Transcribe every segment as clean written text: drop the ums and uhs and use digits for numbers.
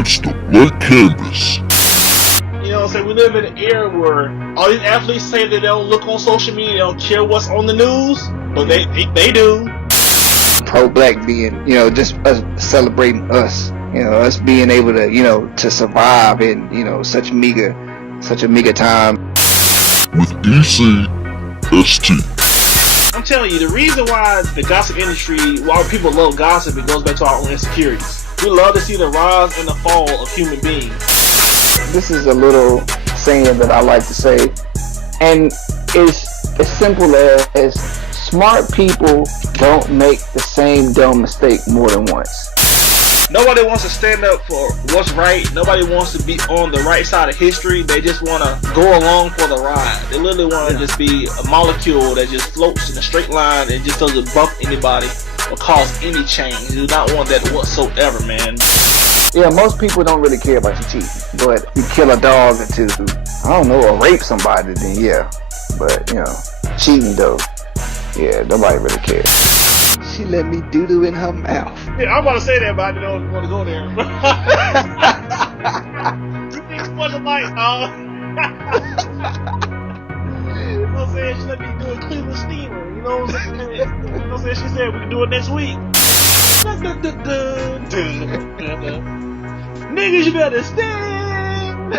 It's the blank canvas. You know what I'm saying? We live in an era where all these athletes say that they don't look on social media, they don't care what's on the news, but they do. Pro-black being, just us celebrating us, us being able to, to survive in, such a meager time. With EC&ST. I'm telling you, the reason why the gossip industry, why people love gossip, it goes back to our own insecurities. We love to see the rise and the fall of human beings. This is a little saying that I like to say, and it's as simple as smart people don't make the same dumb mistake more than once. Nobody wants to stand up for what's right. Nobody wants to be on the right side of history. They just want to go along for the ride. They literally want to just be a molecule that just floats in a straight line and just doesn't bump anybody or cause any change. You do not want that whatsoever, man. Yeah, most people don't really care about you cheating, but you kill a dog or two, I don't know, or rape somebody, then yeah. But, cheating though, yeah, nobody really cares. She let me doo-doo in her mouth. Yeah, I'm about to say that, but I don't want to go there. You think it's much alike, dog. You know what I'm saying? She let me do a Cleveland steamer. You know what I'm saying? You know what I'm saying? She said we can do it next week. Niggas, you better stand.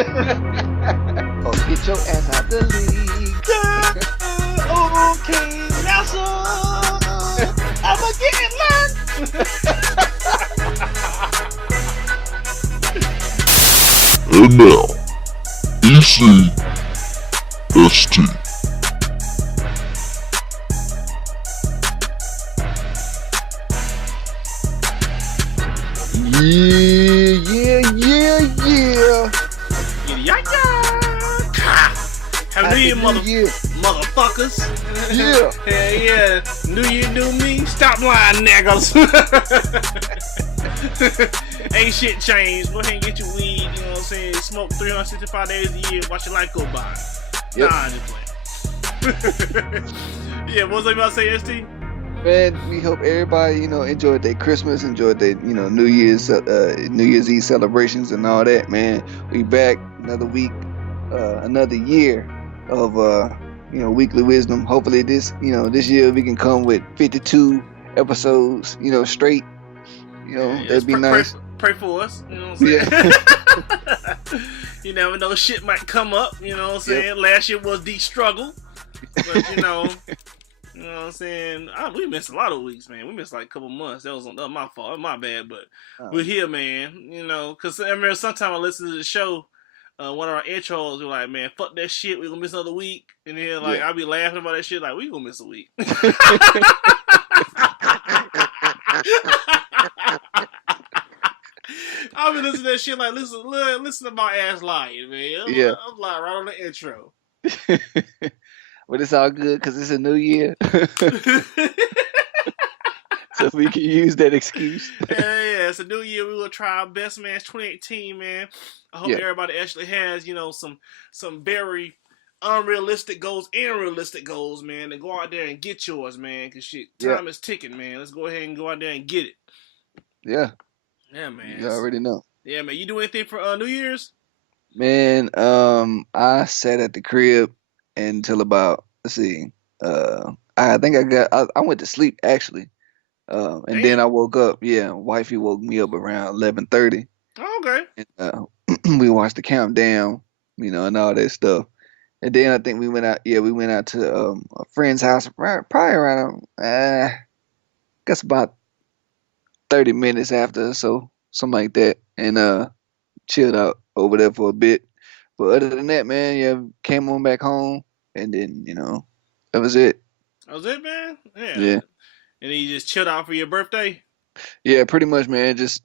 Oh, get your ass out the league. Okay, now so I'ma get it lunch. And now, EC&ST. Yeah. Happy New Year, motherfuckers. Yeah. Hell yeah. New Year, new me. Stop lying, niggas. Ain't shit changed. Go ahead and get your weed, you know what I'm saying? Smoke 365 days a year. Watch your life go by. Yep. Nah, I'm just playing. Yeah, what was I about to say, ST? Man, we hope everybody, enjoyed their Christmas, enjoyed their, New Year's Eve celebrations and all that, man. We back another week, another year of, weekly wisdom. Hopefully this year we can come with 52 episodes, straight. That'd be nice. Pray for us, you know what I'm saying? Yeah. You never know, shit might come up, you know what I'm saying? Yep. Last year was the struggle, but you know what I'm saying? We missed a lot of weeks, man. We missed like a couple months. That was my fault, my bad, but we're here, man. Because I remember sometime I listened to the show, one of our intros, we're like, man, fuck that shit, we're gonna miss another week. And then I'll be laughing about that shit, like, we gonna miss a week. I've been listening to that shit like, listen to my ass lying, man. I'm lying right on the intro. But it's all good because it's a new year. So we can use that excuse. Yeah, it's a new year. We will try our best, man. It's 2018, man. I hope everybody actually has, some very unrealistic goals and realistic goals, man. And go out there and get yours, man. Because shit, time is ticking, man. Let's go ahead and go out there and get it. Yeah. Yeah, man. You already know. Yeah, man. You do anything for New Year's? Man, I sat at the crib until about, let's see, I think I went to sleep actually. And then I woke up. Yeah, wifey woke me up around 11:30. Oh, okay. And, we watched the countdown, and all that stuff. And then I think we went out. Yeah, we went out to a friend's house, probably around, guess about 30 minutes after, so something like that, and chilled out over there for a bit. But other than that, man, came on back home, and then that was it. That was it, man. Yeah. And then you just chilled out for your birthday? Yeah, pretty much, man. Just,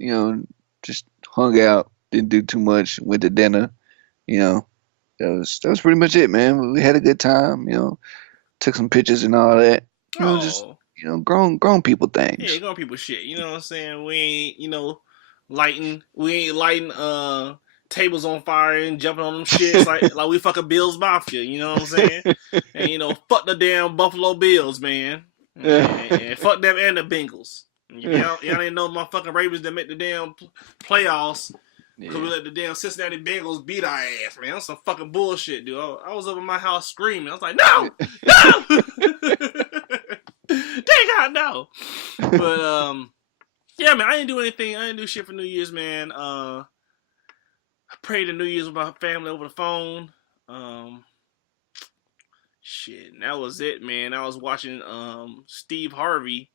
just hung out, didn't do too much, went to dinner, That was pretty much it, man. We had a good time, took some pictures and all that. Just, grown people things. Yeah, grown people shit. You know what I'm saying? We ain't, lighting tables on fire and jumping on them shits like we fucking Bills Mafia, you know what I'm saying? And fuck the damn Buffalo Bills, man. And fuck them and the Bengals. Y'all didn't know motherfucking Ravens that make the damn playoffs Because we let the damn Cincinnati Bengals beat our ass, man. That's some fucking bullshit, dude. I was up in my house screaming. I was like, no! Thank God, no! But, yeah, man, I didn't do anything. I didn't do shit for New Year's, man. I prayed to New Year's with my family over the phone. Shit, and that was it, man. I was watching Steve Harvey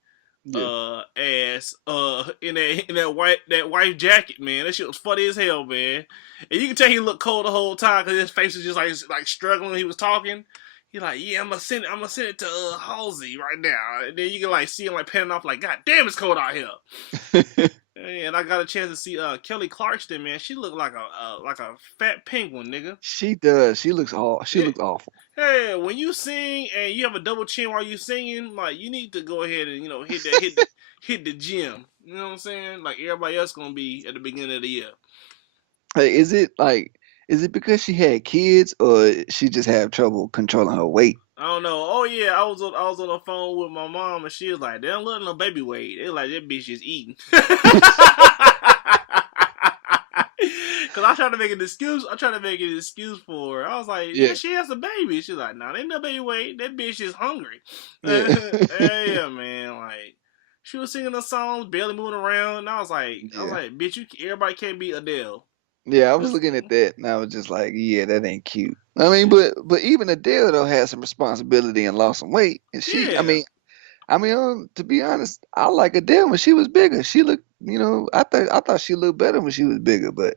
ass in that white jacket, man. That shit was funny as hell, man. And you can tell he looked cold the whole time because his face was just like struggling when he was talking. He like, yeah, I'm gonna send it to Halsey right now. And then you can like see him like panning off like, God damn, it's cold out here. And I got a chance to see Kelly Clarkson, man. She looked like a fat penguin, nigga. She does. She looks looks awful. Hey, when you sing and you have a double chin while you singing, like you need to go ahead and hit the gym. You know what I'm saying? Like everybody else gonna be at the beginning of the year. Hey, is it because she had kids or she just had trouble controlling her weight? I don't know. Oh yeah, I was on the phone with my mom and she was like, "They don't look no baby weight." They like that bitch is eating. Cause I tried to make an excuse. For her. I was like, yeah, she has a baby. She's like, nah, they ain't no baby weight. That bitch is hungry. Yeah, man. Like she was singing the songs, barely moving around, and I was like, bitch, everybody can't be Adele. Yeah, I was looking at that and I was just like, yeah, that ain't cute. I mean, but even Adele though had some responsibility and lost some weight, and she, I mean, to be honest, I like Adele when she was bigger. She looked, I thought she looked better when she was bigger, but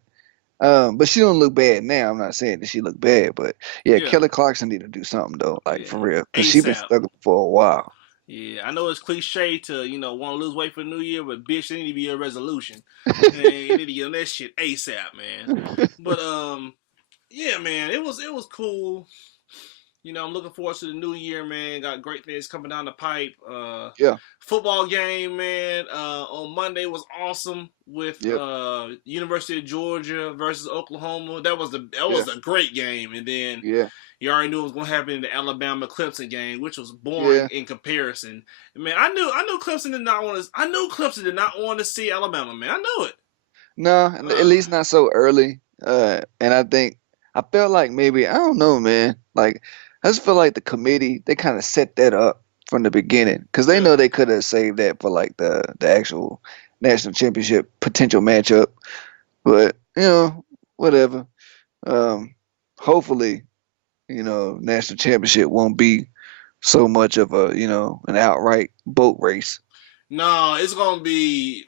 she don't look bad now. I'm not saying that she looked bad, but yeah, Kelly Clarkson need to do something though, like for real, because she been struggling for a while. Yeah, I know it's cliche to want to lose weight for New Year, but bitch, there need to be a resolution. And you need to get on that shit ASAP, man. But yeah, man, it was cool. I'm looking forward to the new year, man. Got great things coming down the pipe. Football game, man. On Monday was awesome with University of Georgia versus Oklahoma. That was a great game. And then you already knew what was going to happen in the Alabama Clemson game, which was boring in comparison. Man, I knew Clemson did not want to. I knew Clemson did not want to see Alabama, man. I knew it. No, at least not so early. And I felt like maybe, I don't know, man. Like, I just feel like the committee, they kind of set that up from the beginning because they know they could have saved that for like the actual national championship potential matchup. But, whatever. Hopefully, national championship won't be so much of a, an outright boat race. No, it's going to be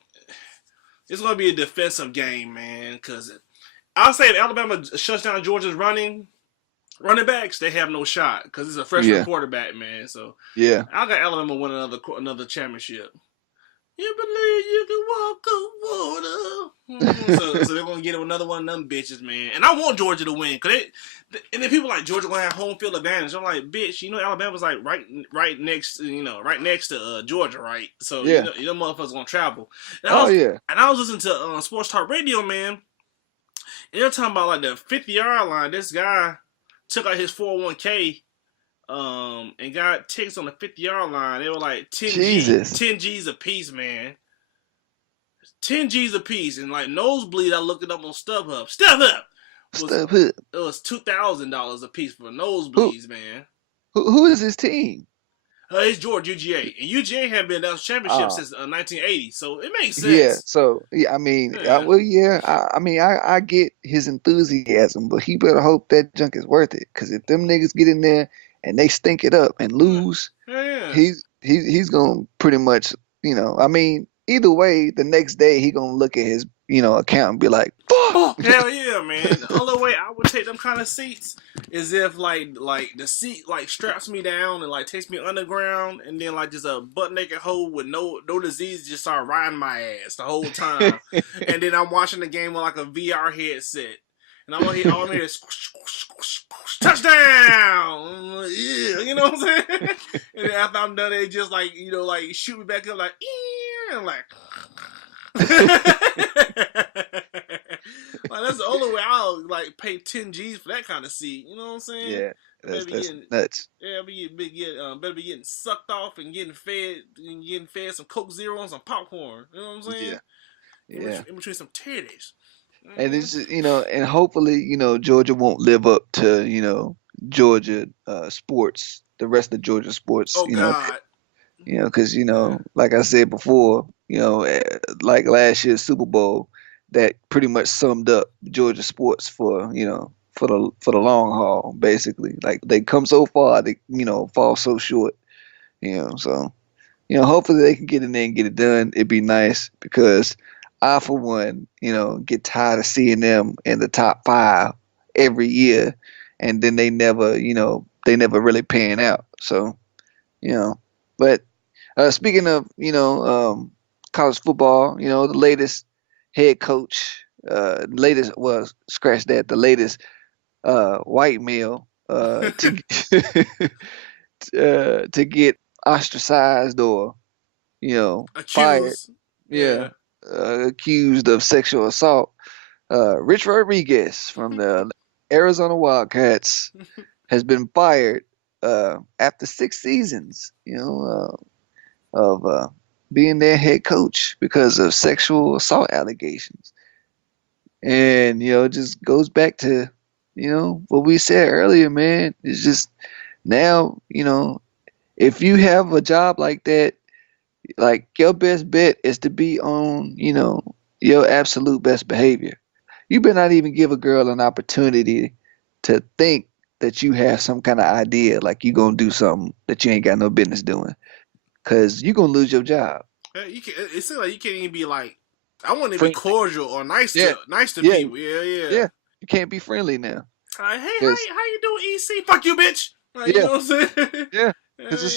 a defensive game, man, because I'll say if Alabama shuts down Georgia's running backs, they have no shot because it's a freshman quarterback, man. So I got Alabama win another championship. You believe you can walk on water. So they're gonna get another one of them bitches, man. And I want Georgia to win, and then people like Georgia gonna have home field advantage. I'm like, bitch, Alabama's like right next to Georgia, right? So motherfuckers gonna travel. And I was listening to Sports Talk Radio, man. And they're talking about like the 50-yard line. This guy took out his 401k and got tickets on the 50-yard line. They were like 10 G's a piece, man. 10 G's a piece. And like nosebleed, I looked it up on StubHub. It was $2,000 a piece for nosebleeds, man. Who is his team? It's Georgia, UGA. And UGA had been that championship since 1980, so it makes sense. Yeah, so, I mean, I get his enthusiasm, but he better hope that junk is worth it, because if them niggas get in there and they stink it up and lose, he's going to pretty much, either way, the next day he going to look at his, account and be like, fuck! Hell yeah, man. The only way I would take them kind of seats is if like the seat like straps me down and like takes me underground, and then like just a butt naked hoe with no disease just start riding my ass the whole time. And then I'm watching the game with like a VR headset. And all I'm hearing is touchdown! Yeah, you know what I'm saying? And then after I'm done, they just like, shoot me back up like, yeah, I'm like, like that's the only way I'll like pay 10 G's for that kind of seat. You know what I'm saying? Yeah, that's nuts. Yeah, better be getting sucked off and getting fed some Coke Zero and some popcorn. You know what I'm saying? Yeah. In between some titties. And it's just, and hopefully, Georgia won't live up to, Georgia sports, the rest of Georgia sports, Oh God. because Yeah. like I said before, like last year's Super Bowl, that pretty much summed up Georgia sports for for the long haul, basically. Like they come so far, they fall so short, So hopefully they can get in there and get it done. It'd be nice because I, for one, get tired of seeing them in the top five every year, and then they never really pan out. So, you know, but speaking of, college football, the latest head coach, well, scratch that, the latest white male to get ostracized or fired, Accused. yeah, Yeah. accused of sexual assault. Rich Rodriguez from the Arizona Wildcats has been fired after 6 seasons, of being their head coach because of sexual assault allegations. And it just goes back to what we said earlier, man. It's just now, if you have a job like that, like your best bet is to be on, your absolute best behavior. You better not even give a girl an opportunity to think that you have some kind of idea like you gonna do something that you ain't got no business doing, cause you gonna lose your job. You can. It seems like you can't even be like. I want to be Friendly. cordial or Yeah, nice to yeah, people. Yeah, yeah. yeah. You can't be friendly now, Like, hey, cause how you doing, EC? Fuck you, bitch. Like, you yeah, know what I'm saying? yeah, cause Hell yeah.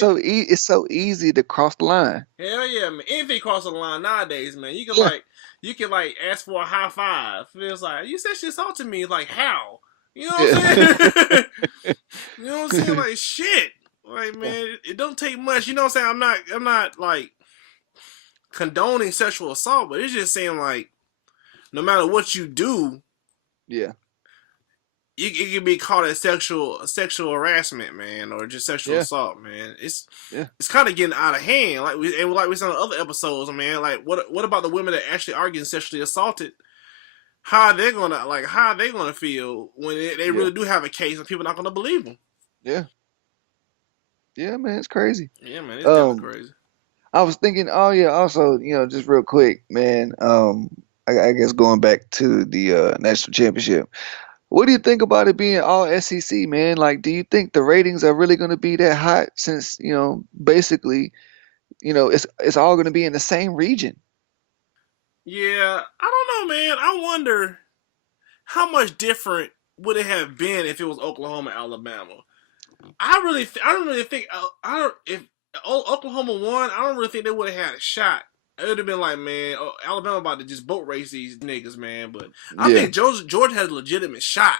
it's so easy to cross the line. Hell yeah, man. Anything cross the line nowadays, man. Yeah, You can like ask for a high five. It's like you said she assaulted me. Like how? You know what I'm yeah, saying? You know what I'm saying? Like shit. Like man, it don't take much. You know what I'm saying? I'm not like condoning sexual assault, but it's just saying like no matter what you do, yeah, it can be called as sexual harassment, man, or just sexual yeah, assault, man. yeah, It's kind of getting out of hand. Like we said on other episodes, man. Like what about the women that actually are getting sexually assaulted? How are they gonna feel when they yeah, really do have a case and people not gonna believe them? yeah, yeah, man. It's crazy. Yeah, man, it's definitely Um, crazy. I was thinking, oh yeah, also, just real quick, man. I guess going back to the national championship. What do you think about it being all SEC, man? Like, do you think the ratings are really going to be that hot since, basically, it's all going to be in the same region? Yeah, I don't know, man. I wonder how much different would it have been if it was Oklahoma, Alabama. I don't really think I don't if Oklahoma won. I don't really think they would have had a shot. It would have been like, man, Alabama about to just boat race these niggas, man. But I Yeah, think Georgia has a legitimate shot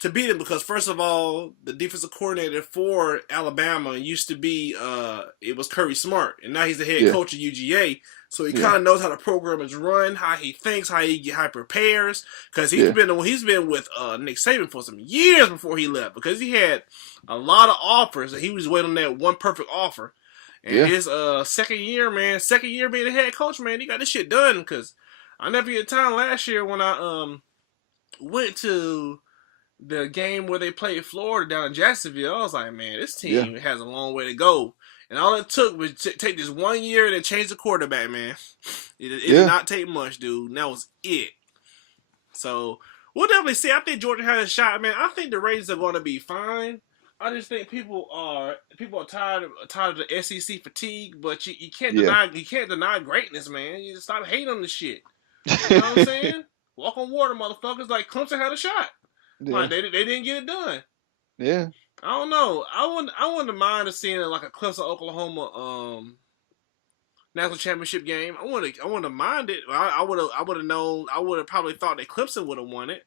to beat him because first of all, the defensive coordinator for Alabama used to be it was Curry Smart, and now he's the head yeah, coach of UGA. So he yeah, kind of knows how the program is run, how he thinks, how he prepares. Because yeah, he's been with Nick Saban for some years before he left because he had a lot of offers and he was waiting on that one perfect offer. And yeah, his second year being the head coach, man, he got this shit done. Because I never get time last year when I went to the game where they played Florida down in Jacksonville. I was like, man, this yeah, team has a long way to go. And all it took was take this 1 year and change the quarterback, man. It did yeah, not take much, dude. And that was it. So we'll definitely see. I think Georgia has a shot, man. I think the ratings are going to be fine. I just think people are tired of the SEC fatigue, but you yeah, can't deny greatness, man. You just stop hating on the shit. You know what I'm saying? Walk on water, motherfuckers. Like Clemson had a shot. yeah, Like they didn't get it done. yeah, I don't know. I wouldn't mind seeing like a Clemson Oklahoma national championship game. I wouldn't mind it. I would have known. I would have probably thought that Clemson would have won it.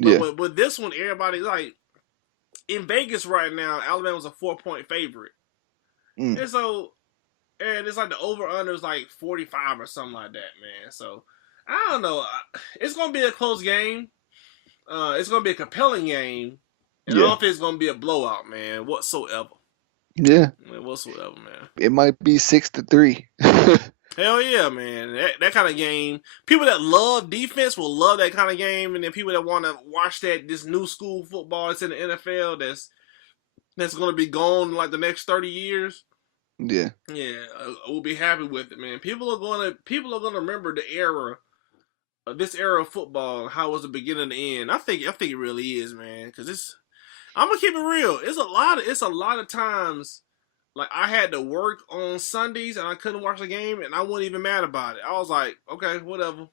But yeah, with this one, everybody's like in Vegas right now. Alabama's a 4-point favorite, mm, and it's like the over under is like 45 or something like that, man. So I don't know. It's gonna be a close game. It's gonna be a compelling game. And I yeah, don't think it's gonna be a blowout, man, whatsoever. yeah. Whatsoever, man. It might be 6-3. Hell yeah, man. That kind of game. People that love defense will love that kind of game, and then people that want to watch this new school football that's in the NFL that's going to be gone in like the next 30 years. Yeah. Yeah, we'll be happy with it, man. People are gonna remember the era, this era of football, how it was the beginning and the end. I think it really is, man. Because I'm gonna keep it real. It's a lot of times. Like I had to work on Sundays and I couldn't watch the game, and I wasn't even mad about it. I was like, okay, whatever.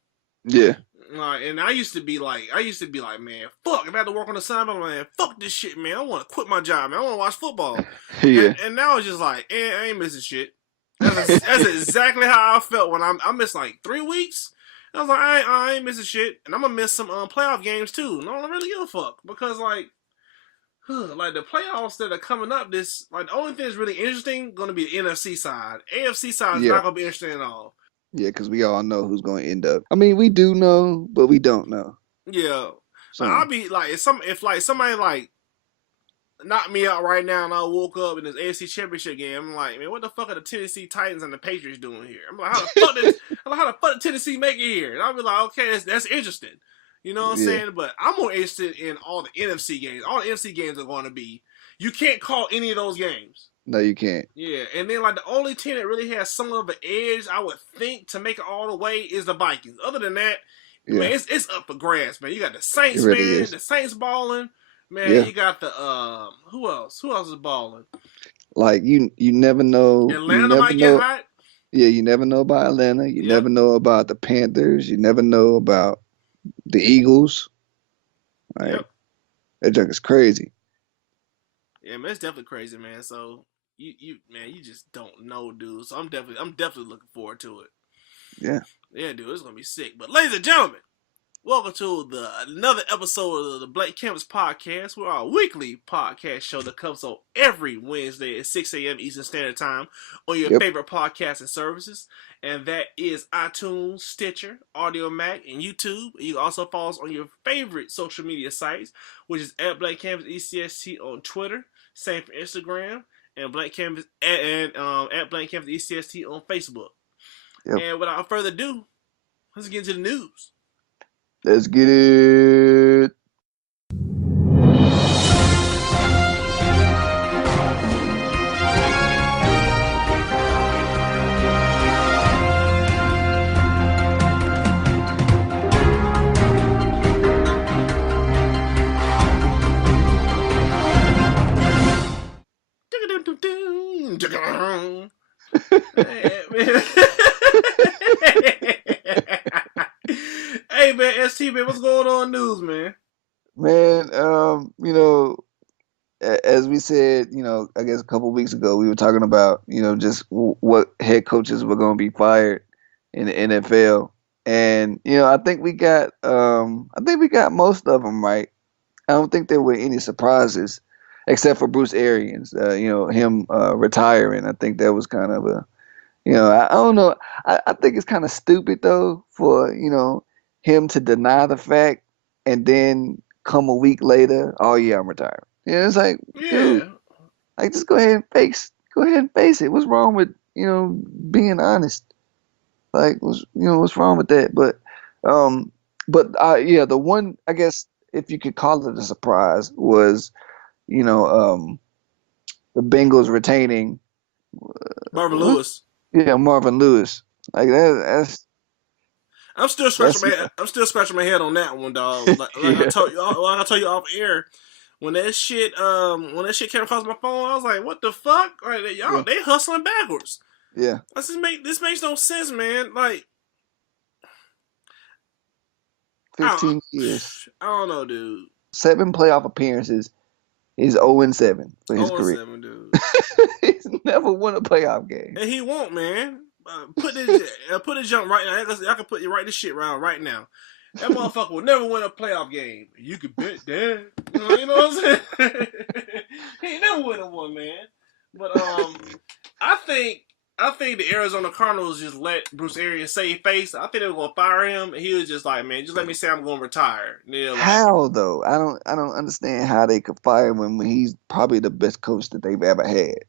Yeah. And I used to be like, man, fuck. If I had to work on the Sunday, I'm like, man, fuck this shit, man. I want to quit my job, man. I want to watch football. Yeah. And now it's just like, I ain't missing shit. That's exactly how I felt when I missed like 3 weeks. I was like, I ain't missing shit, and I'm gonna miss some playoff games too. And I don't really give a fuck because like the playoffs that are coming up, the only thing that's really interesting going to be the NFC side. AFC side is not going to be interesting at all. Yeah, because we all know who's going to end up. I mean, we do know, but we don't know. Yeah, so I'll be like, if somebody like knocked me out right now, and I woke up in this AFC Championship game, I'm like, man, what the fuck are the Tennessee Titans and the Patriots doing here? I'm like, how the fuck did Tennessee make it here? And I'll be like, okay, that's interesting. You know what I'm saying? But I'm more interested in all the NFC games. All the NFC games are going to be. You can't call any of those games. No, you can't. Yeah, and then like the only team that really has somewhat of an edge, I would think, to make it all the way is the Vikings. Other than that, man, it's up for grabs, man. You got the Saints, man. The Saints balling, man. You got the who else? Who else is balling? Like you never know. Atlanta might get hot. Yeah, you never know about Atlanta. You never know about the Panthers. You never know about the Eagles. Like that junk is crazy. Yeah, man, it's definitely crazy, man. So you just don't know, dude. So I'm definitely looking forward to it. Yeah. Yeah, dude, it's gonna be sick. But ladies and gentlemen, welcome to another episode of the Blank Canvas Podcast. We're our weekly podcast show that comes on every Wednesday at 6 a.m. Eastern Standard Time on your favorite podcasting services. And that is iTunes, Stitcher, Audio Mac, and YouTube. You can also follow us on your favorite social media sites, which is at Blank Canvas ECST on Twitter, same for Instagram, and Blank Canvas at Blank Canvas ECST on Facebook. Yep. And without further ado, let's get into the news. Let's get it. Hey man, ST man, what's going on in the news, man? Man, you know, as we said, you know, I guess a couple of weeks ago, we were talking about, you know, just what head coaches were going to be fired in the NFL, and you know, I think we got most of them right. I don't think there were any surprises, except for Bruce Arians. You know, him retiring. I think that was kind of a, you know, I don't know. I think it's kind of stupid though for, you know, him to deny the fact and then come a week later, oh yeah, I'm retiring. Yeah, it's like, dude, like just go ahead and face it. What's wrong with, you know, being honest? Like, what's wrong with that? But yeah, the one, I guess, if you could call it a surprise, was, you know, the Bengals retaining Marvin Lewis. Yeah, Marvin Lewis. Like that's. I'm still scratching my head on that one, dog. Like I told you off air, when that shit came across my phone, I was like, "What the fuck? Like, they hustling backwards." Yeah. This makes no sense, man. Like 15 years. I don't know, dude. 7 playoff appearances. He's 0-7 for his career. 0-7, dude. He's never won a playoff game. And he won't, man. Put this jump right now. I can put you right this shit around right now. That motherfucker will never win a playoff game. You can bet that. You know what I'm saying? He ain't never win one, man. But I think the Arizona Cardinals just let Bruce Arians save face. I think they were gonna fire him, and he was just like, "Man, just let me say I'm gonna retire." Like, how though? I don't understand how they could fire him when he's probably the best coach that they've ever had.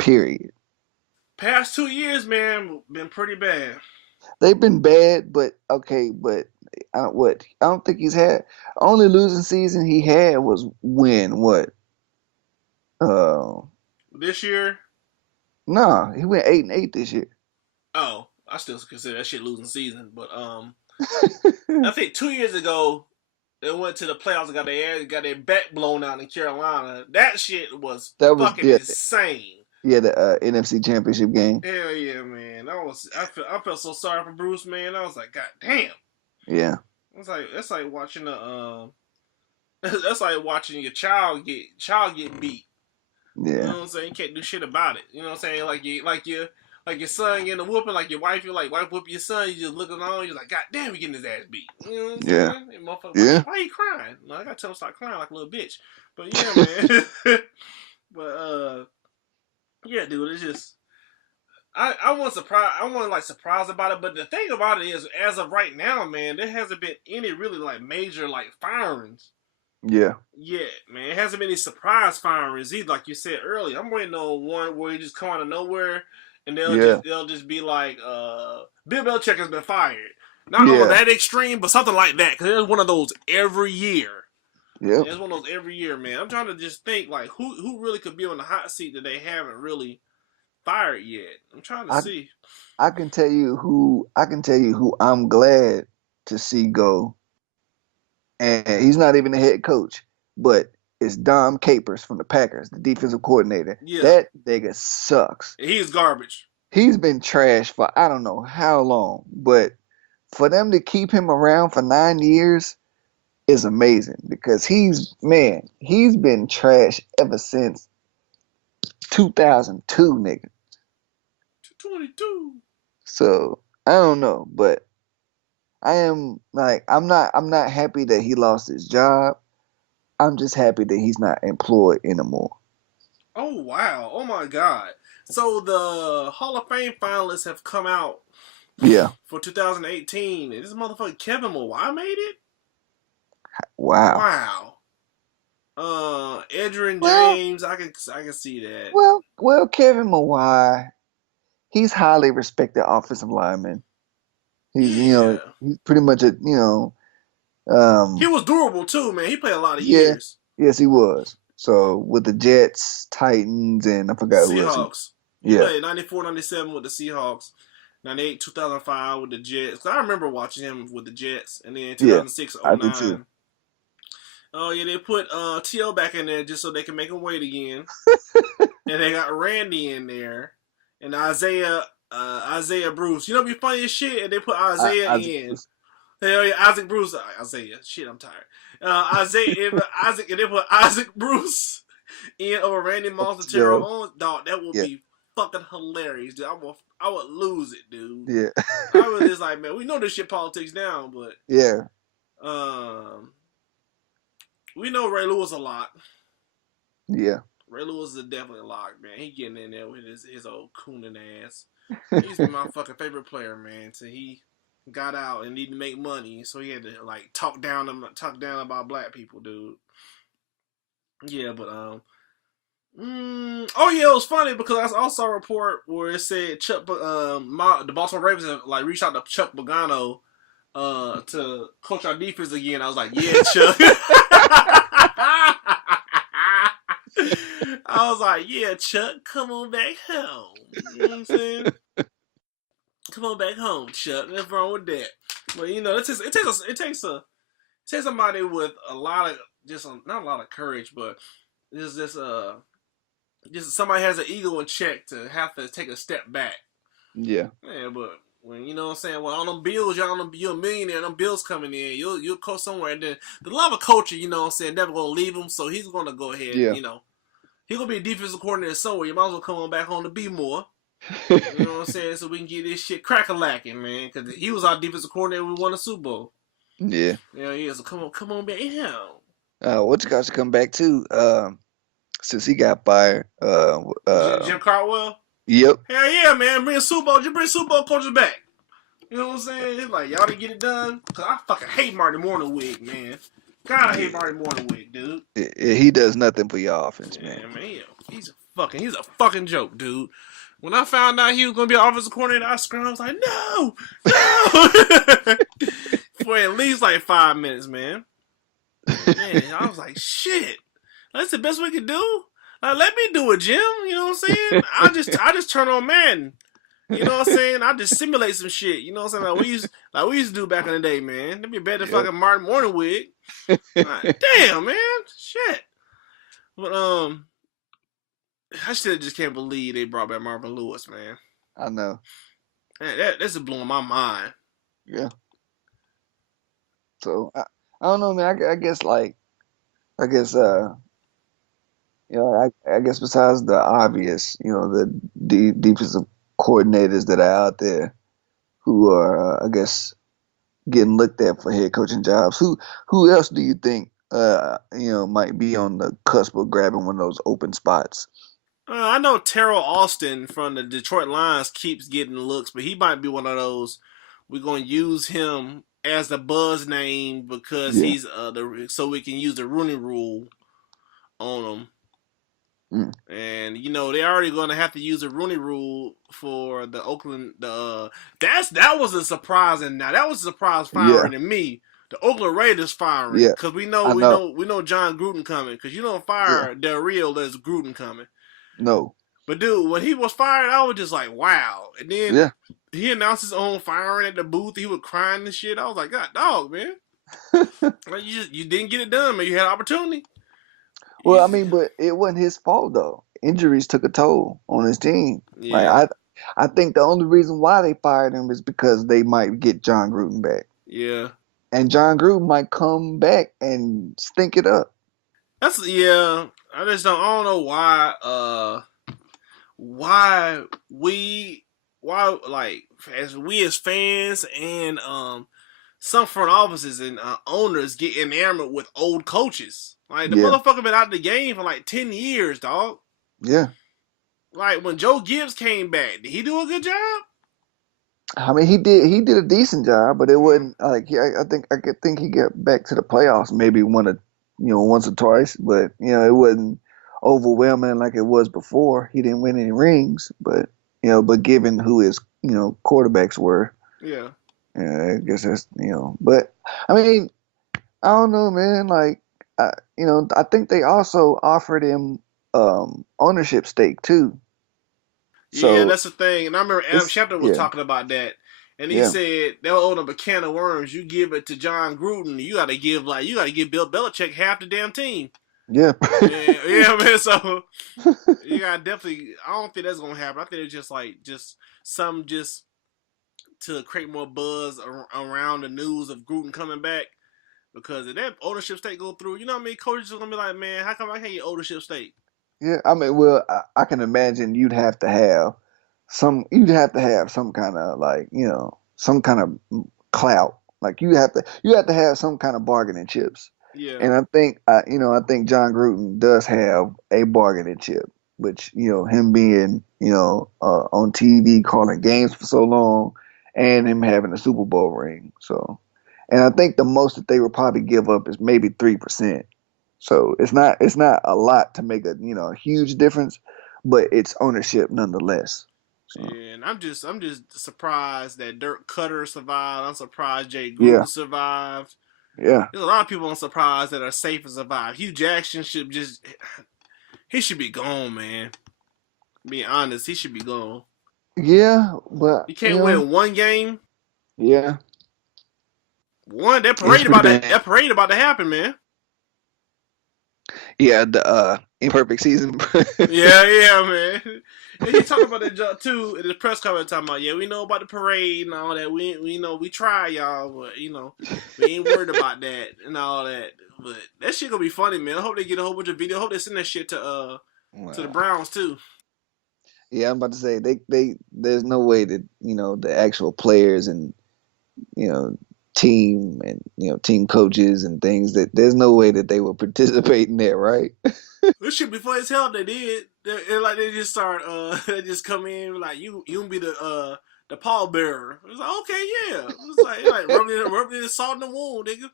Period. Past 2 years, man, been pretty bad. They've been bad, but okay, but what? I don't think he's had only losing season he had was when what? Uh, This year, nah, he went 8-8 this year. oh, I still consider that shit losing season. But I think 2 years ago they went to the playoffs and got their back blown out in Carolina. That shit was That was fucking insane. yeah, the NFC Championship game. Hell yeah, man. I felt so sorry for Bruce, man. I was like, God damn. Yeah. It's like watching a that's like watching your child get beat. Yeah. You know what I'm saying? You can't do shit about it. You know what I'm saying? Like your son getting a whooping, like your wife, wife whoop your son, you just looking on, you're like, God damn, he getting his ass beat. You know what I'm saying? And motherfucker, Yeah. why you crying? I gotta tell him to stop crying like a little bitch. But yeah, man. But yeah, dude, it's just I wasn't surprised about it, but the thing about it is, as of right now, man, there hasn't been any really like major like firings. Yeah. Yeah, man, it hasn't been any surprise firings either. Like you said earlier, I'm waiting on one where you just come out of nowhere and they'll just be like, Bill Belichick has been fired. Not on that extreme, but something like that. Because there's one of those every year. Yeah, there's one of those every year, man. I'm trying to just think like who really could be on the hot seat that they haven't really fired yet. I'm trying to see. I can tell you who I'm glad to see go, and he's not even the head coach, but it's Dom Capers from the Packers, the defensive coordinator. Yeah. That nigga sucks. He's garbage. He's been trashed for I don't know how long, but for them to keep him around for 9 years is amazing because he's been trash ever since 2002, nigga. 22. So I don't know, but I'm not happy that he lost his job. I'm just happy that he's not employed anymore. Oh wow! Oh my God! So the Hall of Fame finalists have come out. Yeah. For 2018, and this motherfucker Kevin Mawai made it. Wow. Edgerrin James, I can see that. Well, Kevin Mawai, he's highly respected offensive lineman. He's he's pretty much he was durable too, man. He played a lot of years. Yes, he was. So with the Jets, Titans, and I forgot who else. Seahawks. He played 94, 97 with the Seahawks. 98, 2005 with the Jets. I remember watching him with the Jets, and then 2006, 09. I did too. Oh yeah, they put T.O. back in there just so they can make him wait again. And they got Randy in there, and Isaiah Bruce. You know, it'd be funny as shit, and they put Isaiah in. Bruce. Hell yeah, Isaac Bruce. Isaiah. Shit, I'm tired. Isaac, and they put Isaac Bruce in over Randy Moss and Terrell Owens. Dog, that would be fucking hilarious, dude. I would lose it, dude. Yeah. I was just like, man, we know this shit politics now, but we know Ray Lewis a lot. Yeah. Ray Lewis is definitely a lock, man. He getting in there with his old cooning ass. He's my fucking favorite player, man. So he got out and needed to make money, so he had to like talk down about black people, dude. Yeah, but oh yeah, it was funny because I saw a report where it said the Baltimore Ravens have like reached out to Chuck Pagano to coach our defense again. I was like, yeah, Chuck. I was like, yeah, Chuck, come on back home. You know what I'm saying? Come on back home, Chuck. What's wrong with that? But you know, it takes somebody with a lot of not a lot of courage, but just somebody has an ego in check to have to take a step back. Yeah. Yeah, but when you know what I'm saying, well, on them bills, you're a millionaire, them bills coming in, you'll coach somewhere, and then the love of coaching, you know what I'm saying, never gonna leave him, so he's gonna go ahead, you know. He's gonna be a defensive coordinator somewhere. You might as well come on back home to be more. You know what I'm saying? So we can get this shit crack-a-lacking, man. Because he was our defensive coordinator. We won a Super Bowl. Yeah. Yeah. So come on back home. What you guys come back to? Since he got fired. Jim Caldwell. Yep. Hell yeah, man! Bring Super Bowl coaches back. You know what I'm saying? It's like y'all didn't get it done. Cause I fucking hate Marty Morningwig, man. God, I hate Marty Morningwig, dude. He does nothing for your offense, man. Yeah, man. He's a fucking joke, dude. When I found out he was gonna be an offensive coordinator, I screamed. I was like, no. For at least like 5 minutes, man. Man, I was like, shit. That's the best we can do. Let me do it, Jim. You know what I'm saying? I just turn on Madden. You know what I'm saying? I just simulate some shit. You know what I'm saying? Like we used to do back in the day, man. That'd be better than fucking Martin Morningwig. Like, damn, man. Shit. But I still just can't believe they brought back Marvin Lewis, man. I know. Man, that's blowing my mind. Yeah. So I don't know, man. I guess I guess besides the obvious, the defensive coordinators that are out there who are, I guess, getting looked at for head coaching jobs. Who else do you think might be on the cusp of grabbing one of those open spots? I know Terrell Austin from the Detroit Lions keeps getting looks, but he might be one of those. We're gonna use him as the buzz name because Yeah. he's so we can use the Rooney Rule on him. And they're already going to have to use the Rooney Rule for the Oakland. That was a surprise, and now that was a surprise firing to me. The Oakland Raiders firing because we know John Gruden coming because you don't fire Del Rio, there's Gruden coming. No, but dude, when he was fired, I was just like, wow. And then he announced his own firing at the booth. He was crying and shit. I was like, God, dog, man, like you didn't get it done, man. You had opportunity. Well, I mean, but it wasn't his fault though. Injuries took a toll on his team. Yeah. Like I think the only reason why they fired him is because they might get John Gruden back. Yeah. And John Gruden might come back and stink it up. I just don't know why as fans and some front offices and owners get enamored with old coaches. Like, the motherfucker been out of the game for like 10 years, dog. Yeah. Like, when Joe Gibbs came back, did he do a good job? I mean, he did a decent job, but it wasn't like I think he got back to the playoffs maybe once or twice, but it wasn't overwhelming like it was before. He didn't win any rings, but given who his quarterbacks were, I guess that's But I mean, I don't know, man. Like, I think they also offered him ownership stake too. So, that's the thing. And I remember Adam Schefter was talking about that. And he said they'll own up a can of worms. You give it to John Gruden, you gotta give Bill Belichick half the damn team. Yeah. Man. So you gotta definitely. I don't think that's gonna happen. I think it's just to create more buzz around the news of Gruden coming back. Because if that ownership stake go through, you know what I mean? Coaches are gonna be like, man, how come I can't get ownership stake? Yeah, I mean, well, I can imagine you'd have to have some kind of some kind of clout. Like you have to have some kind of bargaining chips. Yeah. And I think John Gruden does have a bargaining chip, which him being on TV calling games for so long, and him having a Super Bowl ring. So, and I think the most that they would probably give up is maybe 3%. So it's not a lot to make a huge difference, but it's ownership nonetheless. So. Yeah, and I'm just surprised that Dirk Cutter survived. I'm surprised Jay Gruden survived. Yeah, there's a lot of people I'm surprised that are safe and survive. Hugh Jackson should be gone, man. Being honest, he should be gone. Yeah, but you can't win one game. Yeah, that parade about to happen, man. Yeah, the imperfect season. yeah, man. And he talked about that too in the press conference. Talking about, we know about the parade and all that. We know we try, y'all, but we ain't worried about that and all that. But that shit gonna be funny, man. I hope they get a whole bunch of video. I hope they send that shit to the Browns too. Yeah, I'm about to say there's no way that the actual players and team and team coaches and things that there's no way that they will participate in that, right? This shit be funny as hell. They did. They just start. They just come in like you can be the pallbearer. It was like, okay, yeah. It was like rubbing the salt in the wound, nigga.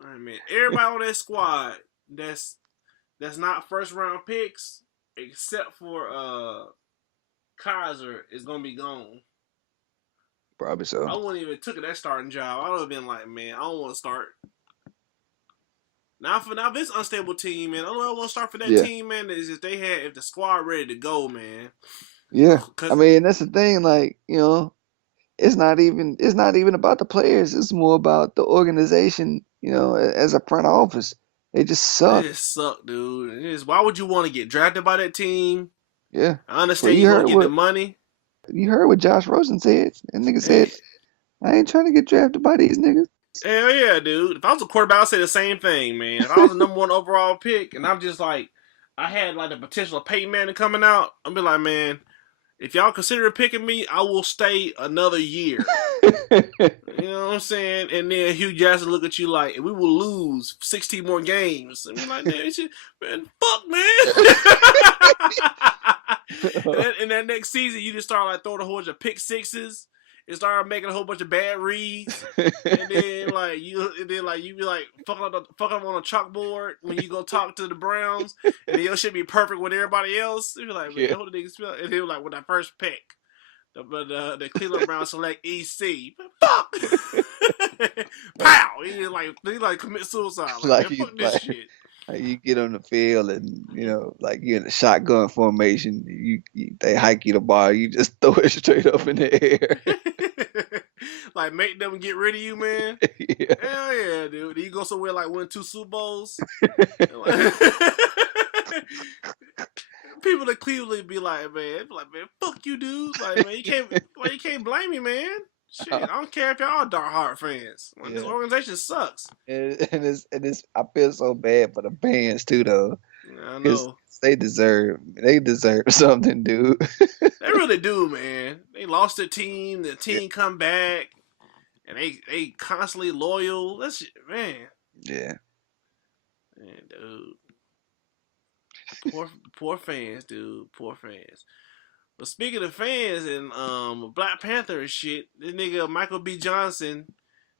I mean, everybody on that squad that's not first round picks. except for Kaiser, is gonna be gone. Probably so. I wouldn't even took that starting job. I would have been like, man, I don't want to start. Now this unstable team, man. I don't want to start for that team, man. Is if the squad ready to go, man. Yeah, I mean that's the thing. Like it's not even about the players. It's more about the organization. As a front office, they just suck. They just suck, dude. Why would you want to get drafted by that team? Yeah, I understand you want to get the money. You heard what Josh Rosen said. That nigga said, "I ain't trying to get drafted by these niggas." Hell yeah, dude. If I was a quarterback, I'd say the same thing, man. If I was the number 1 overall pick, and I'm just like, I had like the potential of Peyton Manning coming out, I'd be like, man, if y'all consider picking me, I will stay another year. You know what I'm saying? And then Hugh Jackson look at you like, we will lose 16 more games. And be like, man, fuck, man. And that next season, you just start like throwing a whole bunch of pick sixes. And start making a whole bunch of bad reads, and then you be like fucking up on a chalkboard when you go talk to the Browns, and then your shit be perfect with everybody else. You be like, man, hold the niggas feel. And then like with that first pick, the Cleveland Browns select EC. Fuck, pow! He like commit suicide. Like man, fuck this shit. Like you get on the field and like you're in a shotgun formation. They hike you the bar. You just throw it straight up in the air. Like make them get rid of you, man. Yeah. Hell yeah, dude. You go somewhere like win 2 Super Bowls. People in Cleveland be like, man, fuck you, dude. Like, man, you can't blame me, man. Shit, I don't care if y'all are diehard fans. This organization sucks. And it's I feel so bad for the fans too, though. I know. They deserve something, dude. They really do, man. They lost their team. The team come back, and they constantly loyal. That's man. Yeah. Man, dude. Poor fans, dude. Poor fans. But speaking of fans and Black Panther and shit, this nigga Michael B. Johnson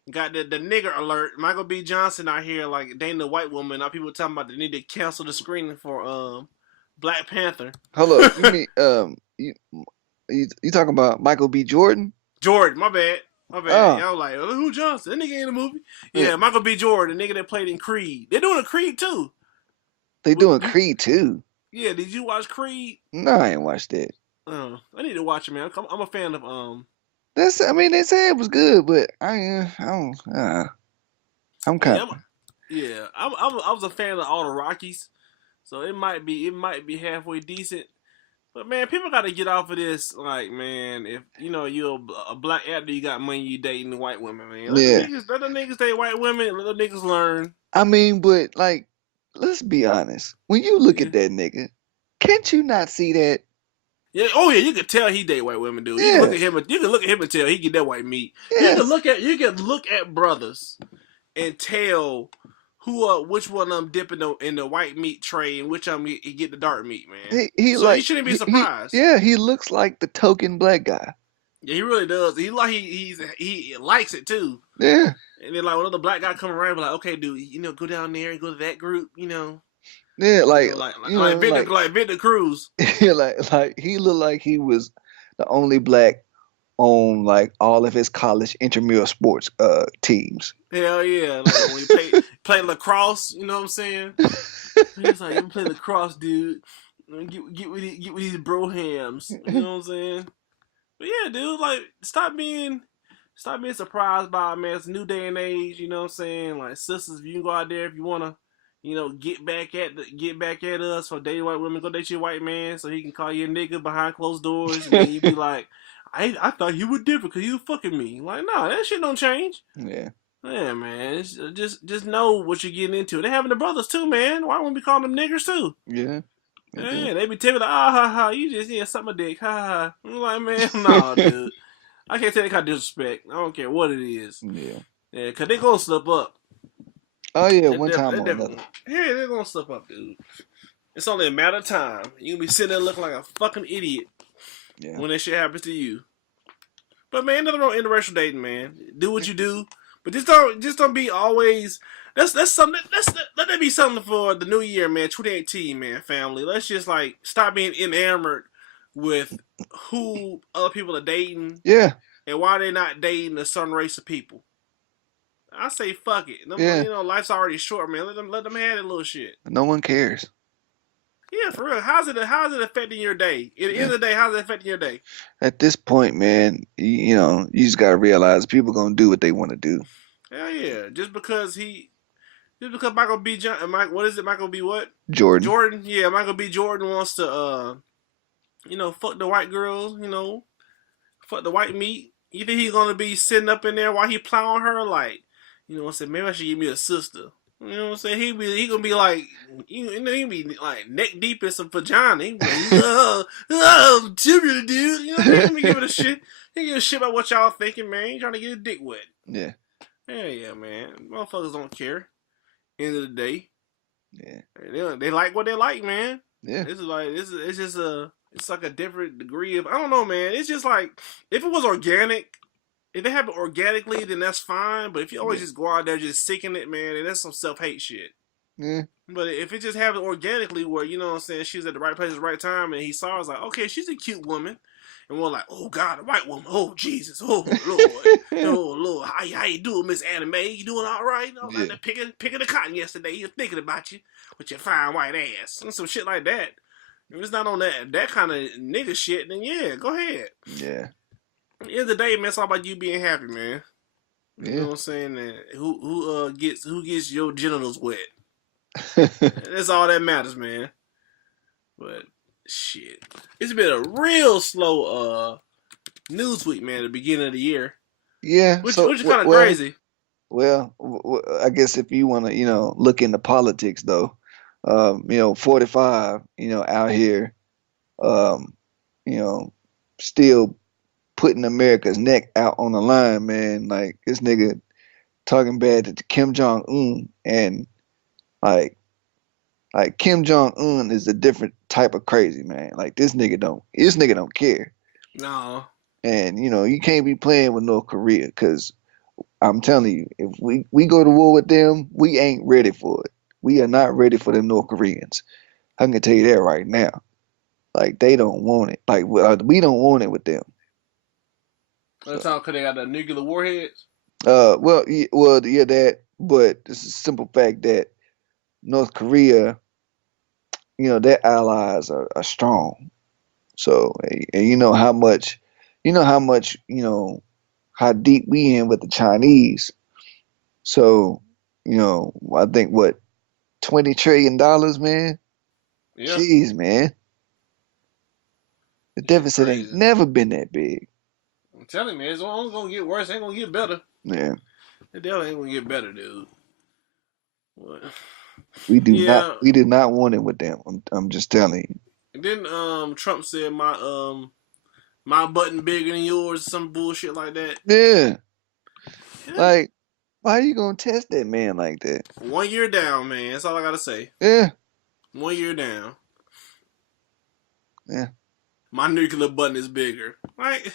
got the nigger alert. Michael B. Johnson out here like dating a white woman. Now people talking about they need to cancel the screening for Black Panther. Hold up, you mean you talking about Michael B. Jordan? Jordan, my bad. Y'all like who Johnson? That nigga in the movie. Yeah, Michael B. Jordan, the nigga that played in Creed. They're doing a Creed too. They doing Creed too. Yeah, did you watch Creed? No, I ain't watched it. I need to watch it, man. I'm a fan of they said it was good, but I'm kind of I was a fan of all the Rockies, so it might be halfway decent. But man, people got to get off of this. Like, man, if you're a black actor, you got money, you dating white women, man. Let the niggas date white women. Let the niggas learn. I mean, but like, let's be honest. When you look at that nigga, can't you not see that? Yeah, you can tell he date white women, dude. Yeah. You can look at him and tell he get that white meat. Yes. You can look at brothers and tell which one of them dip in the white meat tray and which of them he get the dark meat, man. You shouldn't be surprised. He looks like the token black guy. Yeah, he really does. He likes it too. Yeah. And then like when the black guy come around, be like, okay, dude, go down there and go to that group, Yeah, like Victor Cruz. Yeah, like he looked like he was the only black on like all of his college intramural sports teams. Hell yeah! Like when he play lacrosse, you know what I'm saying? He's like, you play lacrosse, dude. Get with these brohams, you know what I'm saying? But yeah, dude, like stop being surprised by it, man. It's a new day and age, you know what I'm saying? Like sisters, if you can go out there if you wanna. Get back at us for dating white women. Go date your white man so he can call you a nigga behind closed doors. And then you be like, I thought you were different because you fucking me. Like, no, that shit don't change. Yeah. Yeah, man. It's just know what you're getting into. They having the brothers too, man. Why wouldn't we call them niggers too? Yeah. Yeah, they be telling me, ha ha, you just suck my dick, ha ha. I'm like, man, no, dude. I can't take that kind of disrespect. I don't care what it is. Yeah. Yeah, because they gonna slip up. Oh yeah, one time or another. Yeah, they're gonna slip up, dude. It's only a matter of time. You gonna be sitting there looking like a fucking idiot when that shit happens to you. But man, nothing wrong with interracial dating, man. Do what you do, but just don't be always That's something. Let that be something for the new year, man. 2018, man. Family. Let's just like stop being enamored with who other people are dating Yeah, and why they're not dating a certain race of people. I say fuck it. yeah. Life's already short, man. Let them have that little shit. No one cares. Yeah, for real. How's it affecting your day? At the end Yeah. of the day, how's it affecting your day? At this point, man, you just gotta realize people gonna do what they want to do. Hell yeah. Just because Michael B. what is it? Michael B. What? Jordan. Jordan. Yeah, Michael B. Jordan wants to fuck the white girls. Fuck the white meat. You think he's gonna be sitting up in there while he plowing her? Like, what I'm saying? Maybe I should give me a sister. You know what I'm saying? He gonna be like, he be like neck deep in some vagina. He be like, dude. You know what I'm saying? He be giving a shit. He give a shit about what y'all thinking, man. He trying to get his dick wet. Yeah. Yeah, man. Motherfuckers don't care. End of the day, Yeah. they like what they like, man. Yeah. It's just it's like a different degree of, I don't know, man. It's just like, if it was organic, if it happened organically, then that's fine. But if you always just go out there just seeking it, man, then that's some self-hate shit. Yeah. But if it just happened organically, where, you know what I'm saying, she's at the right place at the right time, and he saw her, was like, okay, she's a cute woman. And we're like, oh God, a white woman. Oh Jesus. Oh Lord. Oh Lord. How you doing, Miss Anime? You doing all right? I was out there picking the cotton yesterday. He was thinking about you with your fine white ass and some shit like that. If it's not on that kind of nigga shit, then yeah, go ahead. Yeah. At the end of the day, man, it's all about you being happy, man. You know what I'm saying? Who gets your genitals wet? That's all that matters, man. But shit, it's been a real slow news week, man. At the beginning of the year, Yeah. which is kind of crazy. Well, I guess if you want to, look into politics, though, 45, out here, still putting America's neck out on the line, man. Like, this nigga talking bad to Kim Jong-un, and like Kim Jong-un is a different type of crazy, man. Like, this nigga don't care. No. And you can't be playing with North Korea, because I'm telling you, if we go to war with them, we ain't ready for it. We are not ready for the North Koreans. I can tell you that right now. Like, they don't want it. Like, we don't want it with them. That's how, because they got the nuclear warheads. Yeah, that. But it's a simple fact that North Korea, their allies are strong. So, and how how deep we in with the Chinese. So, I think what, $20 trillion, man? Yeah. Jeez, man. The deficit ain't never been that big. I'm telling you, man, it's only gonna get worse. It ain't gonna get better. Yeah. It definitely ain't gonna get better, dude. What? We do not want it with them. I'm just telling you. And then Trump said my button bigger than yours, some bullshit like that. Yeah. Like, why are you gonna test that man like that? 1 year down, man. That's all I gotta say. Yeah. 1 year down. Yeah. My nuclear button is bigger. Like,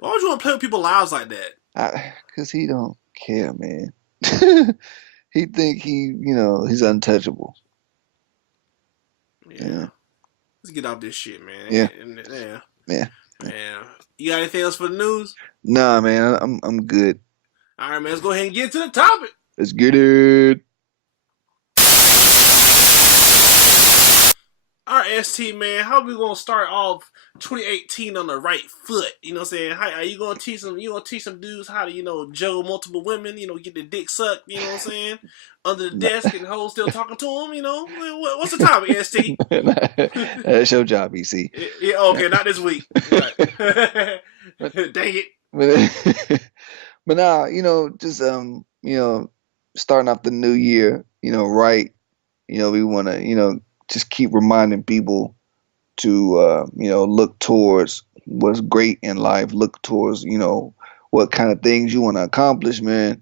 why would you want to play with people's lives like that? Cause he don't care, man. He think he's untouchable. Yeah. Let's get off this shit, man. Yeah. You got anything else for the news? Nah, man. I'm good. All right, man. Let's go ahead and get into the topic. Let's get it. All right, ST, man. How are we gonna start off 2018 on the right foot? You know what I'm saying? How are you gonna teach some dudes how to, juggle multiple women, get the dick sucked, you know what I'm saying? Under the desk and hoes still talking to them, What's the topic, ST? That's your job, EC. Yeah, okay, not this week. Right. Dang it. But nah, just starting off the new year, right. We wanna, just keep reminding people to look towards what's great in life, look towards what kind of things you want to accomplish, man.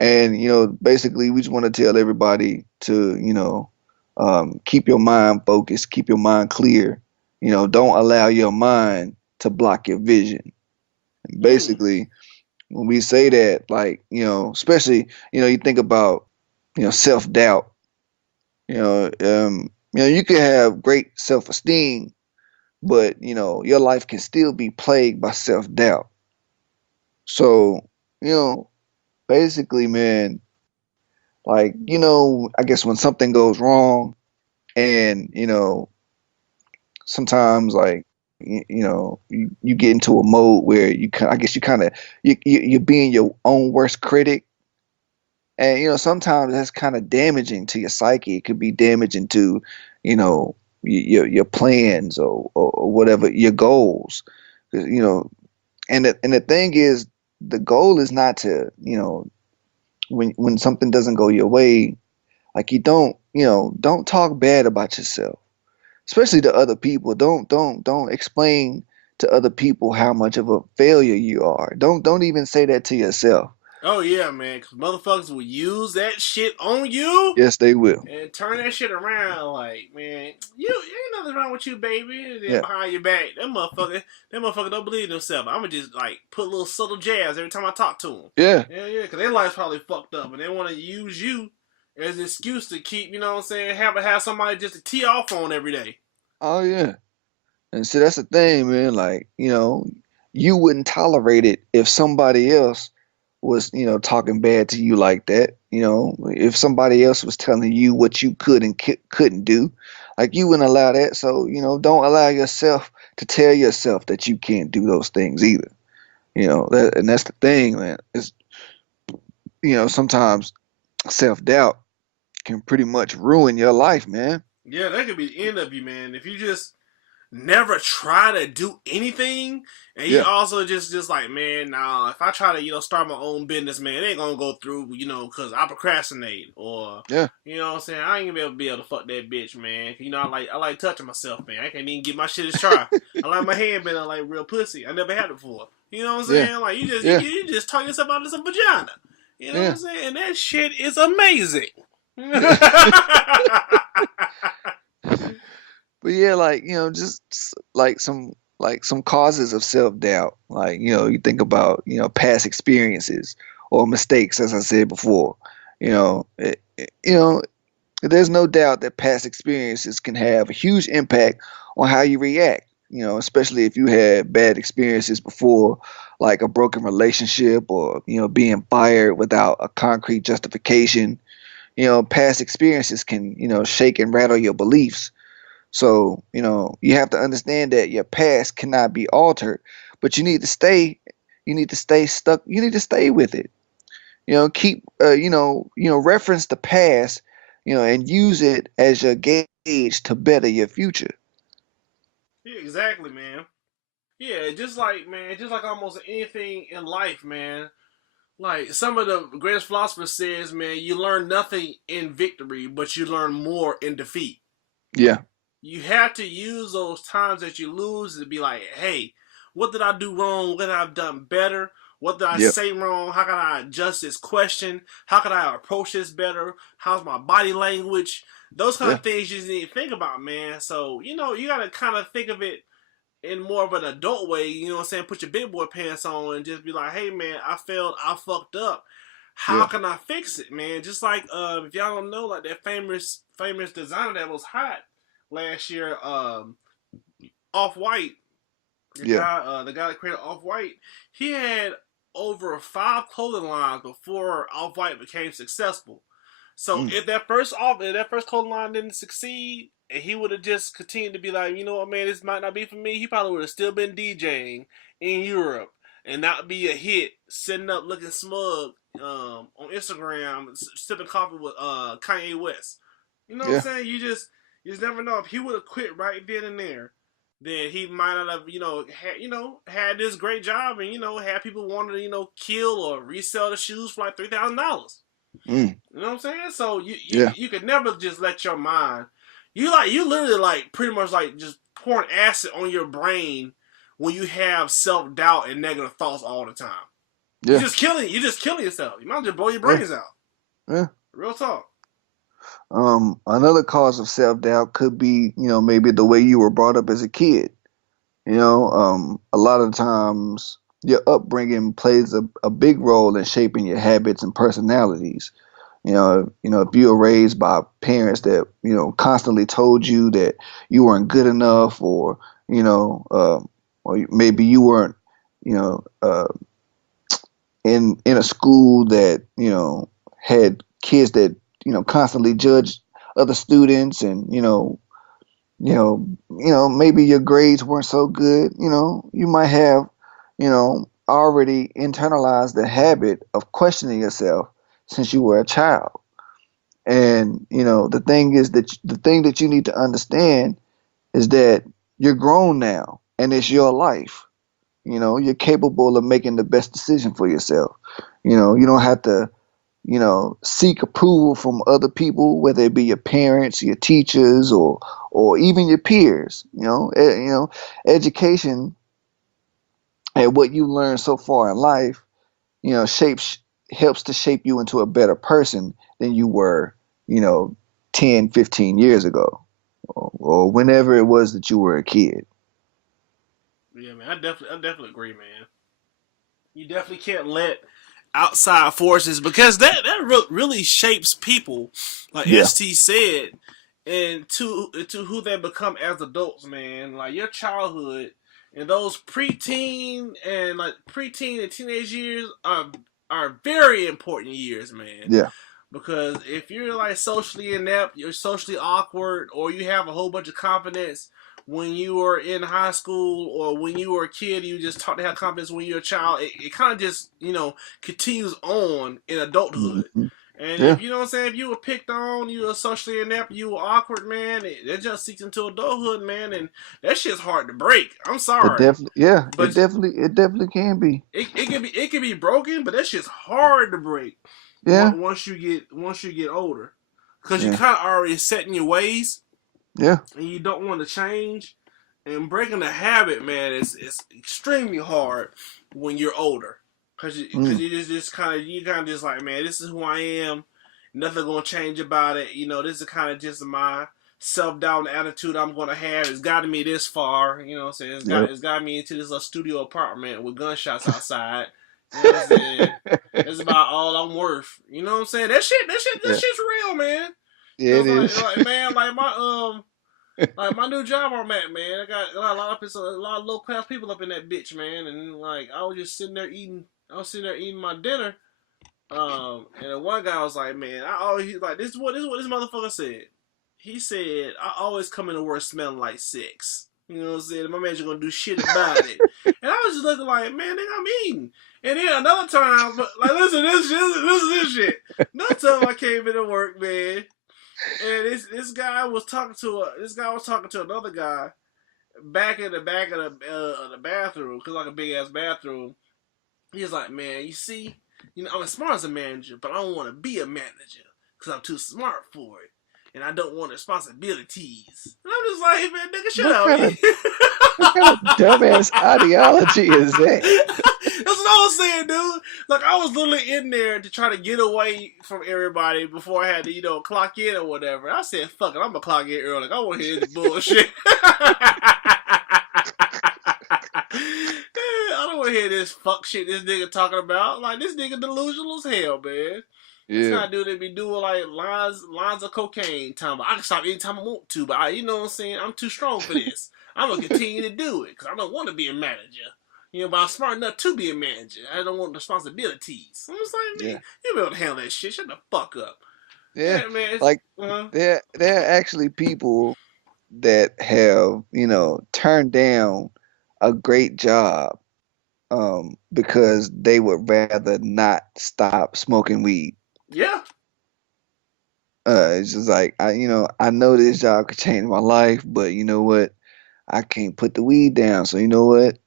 And basically we just want to tell everybody to keep your mind focused, keep your mind clear, don't allow your mind to block your vision. And basically when we say that, like, especially you think about self-doubt. You can have great self-esteem, but your life can still be plagued by self-doubt. So, you know, basically, man, like, I guess when something goes wrong and, sometimes like you get into a mode where I guess you kind of you're being your own worst critic. And sometimes that's kind of damaging to your psyche. It could be damaging to, your plans or whatever your goals. 'Cause, and the thing is, the goal is not to, when something doesn't go your way, like don't talk bad about yourself, especially to other people. Don't explain to other people how much of a failure you are. Don't even say that to yourself. Oh yeah, man, because motherfuckers will use that shit on you Yes, they will. and turn that shit around. Like, man, you ain't nothing wrong with you, baby. And then Yeah. behind your back, that motherfucker don't believe in themselves. I'ma just like put little subtle jabs every time I talk to them. Yeah. Yeah, because their life's probably fucked up, and they want to use you as an excuse to keep, you know what I'm saying, have somebody just to tee off on every day. Oh yeah. And see, that's the thing, man. Like, you wouldn't tolerate it if somebody else was, talking bad to you like that. If somebody else was telling you what you could and couldn't do, like you wouldn't allow that. So, don't allow yourself to tell yourself that you can't do those things either. And that's the thing, man. Is sometimes self-doubt can pretty much ruin your life, man. Yeah, that could be the end of you, man. If you just never try to do anything, and you Yeah. also just like, man, nah, if I try to, start my own business, man, it ain't gonna go through, because I procrastinate, or, Yeah. you know what I'm saying, I ain't gonna be able to fuck that bitch, man. I like touching myself, man. I can't even get my shit to try. I like my hand being like real pussy. I never had it before. You know what I'm saying? Yeah. Like, Yeah. you just talk yourself out of some vagina. You know what Yeah. I'm saying? And that shit is amazing. But yeah, like, just like some causes of self-doubt. Like, you think about, past experiences or mistakes, as I said before. There's no doubt that past experiences can have a huge impact on how you react, especially if you had bad experiences before, like a broken relationship or, being fired without a concrete justification. Past experiences can, shake and rattle your beliefs. So, you have to understand that your past cannot be altered, but you need to stay stuck, you need to stay with it. Keep reference the past, and use it as your gauge to better your future. Yeah, exactly, man. Yeah, just like almost anything in life, man. Like some of the greatest philosophers says, man, you learn nothing in victory, but you learn more in defeat. Yeah. You have to use those times that you lose to be like, hey, what did I do wrong? What did I have done better? What did I Yep. say wrong? How can I adjust this question? How can I approach this better? How's my body language? Those kind Yeah. of things you just need to think about, man. So, you got to kind of think of it in more of an adult way, you know what I'm saying? Put your big boy pants on and just be like, hey, man, I failed. I fucked up. How Yeah. can I fix it, man? Just like, if y'all don't know, like that famous designer that was hot last year, Off White, Yeah. the guy that created Off White, he had over 5 clothing lines before Off White became successful. So Mm. if that first clothing line didn't succeed, and he would have just continued to be like, you know what, man, this might not be for me, he probably would have still been DJing in Europe and not be a hit, sitting up looking smug on Instagram, sipping coffee with Kanye West. You know what I'm Yeah. saying? You just never know. If he would have quit right then and there, then he might not have, had this great job and, had people wanting to, kill or resell the shoes for like $3,000. Mm. You know what I'm saying? So Yeah. you could never just let your mind. You literally like pretty much like just pouring acid on your brain when you have self doubt and negative thoughts all the time. Yeah. You're just killing yourself. You might as well blow your Yeah. brains out. Yeah. Real talk. Another cause of self-doubt could be, maybe the way you were brought up as a kid. A lot of times your upbringing plays a big role in shaping your habits and personalities. If you were raised by parents that constantly told you that you weren't good enough, or maybe you weren't, you know, in a school that had kids that constantly judged other students, and maybe your grades weren't so good. You might have already internalized the habit of questioning yourself since you were a child. And the thing is that the thing that you need to understand is that you're grown now and it's your life. You're capable of making the best decision for yourself. You don't have to seek approval from other people, whether it be your parents, your teachers, or even your peers. Education and what you learn so far in life, shapes helps to shape you into a better person than you were, you know, 10, 15 years ago, or whenever it was that you were a kid. Yeah, man, I definitely agree, man. You definitely can't let outside forces, because that really shapes people, like Yeah, ST said, and to who they become as adults, man. Like your childhood and those preteen and teenage years are very important years, man. yeah. Because if you're like socially inept, you're socially awkward, or you have a whole bunch of confidence when you were in high school, or when you were a kid, you just taught to have confidence when you're a child, it kind of just, continues on in adulthood. Hmm. And Yeah, if you know what I'm saying, if you were picked on, you were socially inept, you were awkward, man, it just seeks into adulthood, man, and that shit's hard to break. I'm it sorry. definitely, yeah, But it definitely can be. it can be broken, but that shit's hard to break Yeah, once you get older, because you yeah, kind of already set in your ways yeah. and you don't want to change. And breaking the habit, man, is extremely hard when you're older, because Mm, you kind of just like, man, this is who I am. Nothing gonna change about it. This is kind of just my self doubt and attitude I'm gonna have. It's gotten me this far. You know what I'm saying? yep. It's got me into this little studio apartment with gunshots outside. You know what I'm saying? That's about all I'm worth. You know what I'm saying? That Yeah, shit's real, man. yeah, it Cause is. man, like my new job I'm at, man, I got a lot of low class people up in that bitch, man, and like I was just sitting there eating, my dinner, and the one guy was like, man, I always like this is what this motherfucker said. He said I always come into work smelling like sex. You know what I'm saying? My man's gonna do shit about it, and I was just looking like, man, nigga, I'm eating. And then another time, like, listen to this shit. Another time I came into work, man. And this guy was talking to another guy back in the back of the bathroom, cause like a big ass bathroom. He's like, man, you see, I'm as smart as a manager, but I don't want to be a manager because I'm too smart for it, and I don't want responsibilities. And I'm just like, man, nigga, shut What up. kind of what kind of dumbass ideology is that? That's what I was saying, dude. Like, I was literally in there to try to get away from everybody before I had to, clock in or whatever. I said, fuck it, I'm gonna clock in early. Like, I want to hear this bullshit. I don't want to hear this fuck shit this nigga talking about. Like, this nigga delusional as hell, man. This Yeah, kind of dude that be doing like lines of cocaine. Time I can stop anytime I want to, but you know what I'm saying. I'm too strong for this. I'm gonna continue to do it because I don't want to be a manager. But I'm smart enough to be a manager. I don't want responsibilities. I'm just like, man, yeah, you be able to handle that shit. Shut the fuck up. yeah. Yeah, man. Like there are actually people that have turned down a great job because they would rather not stop smoking weed. Yeah. It's just like I know this job could change my life, but you know what? I can't put the weed down, so you know what?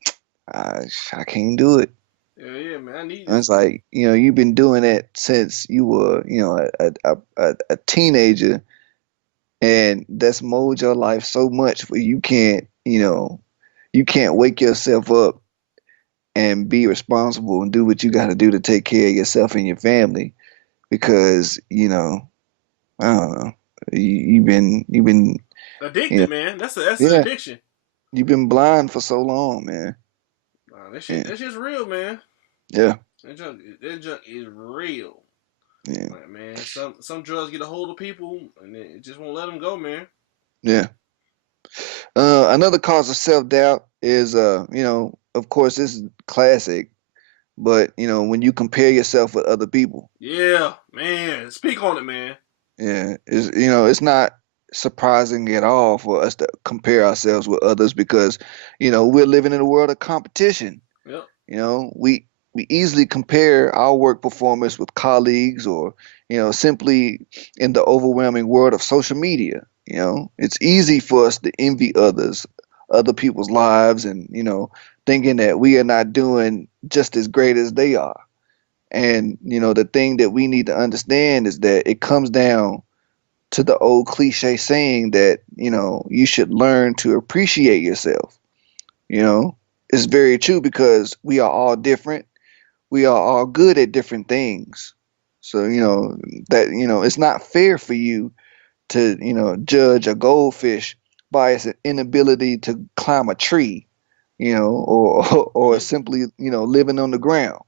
I can't do it. Yeah, man. I need And it's this. like you've been doing it since you were a teenager, and that's molded your life so much where you can't wake yourself up and be responsible and do what you got to do to take care of yourself and your family because I don't know. You've been you know Addicted, man. That's an yeah, addiction. you've been blind for so long, man. Nah, that Yeah, shit's real, man. yeah, That junk is real. Yeah. Like, man, some drugs get a hold of people and it just won't let them go, man. Yeah. Another cause of self doubt is, of course, this is classic, but when you compare yourself with other people. Yeah, man. Speak on it, man. Yeah, it's not surprising at all for us to compare ourselves with others because, we're living in a world of competition. Yep. We easily compare our work performance with colleagues or, simply in the overwhelming world of social media. It's easy for us to envy other people's lives and, thinking that we are not doing just as great as they are. And, the thing that we need to understand is that it comes down to the old cliche saying that, you should learn to appreciate yourself. You know, it's very true because we are all different. We are all good at different things. So, it's not fair for you to, judge a goldfish by its inability to climb a tree, or or Hmm. simply, living on the ground.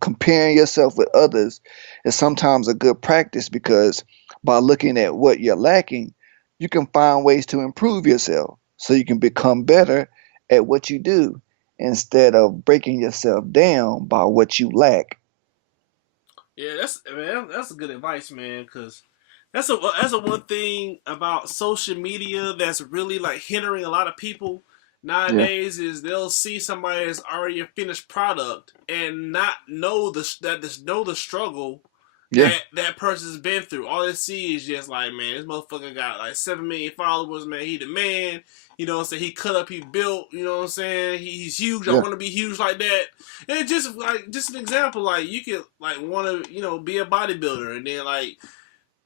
Comparing yourself with others is sometimes a good practice because by looking at what you're lacking, you can find ways to improve yourself so you can become better at what you do instead of breaking yourself down by what you lack. Yeah, that's a good advice, man. Cause that's a one thing about social media that's really like hindering a lot of people Yeah, nowadays is they'll see somebody that's already a finished product and not know know the struggle yeah, that person's been through. All they see is just like, man, this motherfucker got like 7 million followers, man. He the man. You know what I'm saying? He cut up, he built, you know what I'm saying? He's huge. I yeah, want to be huge like that. And just an example, like you could like want to, be a bodybuilder and then like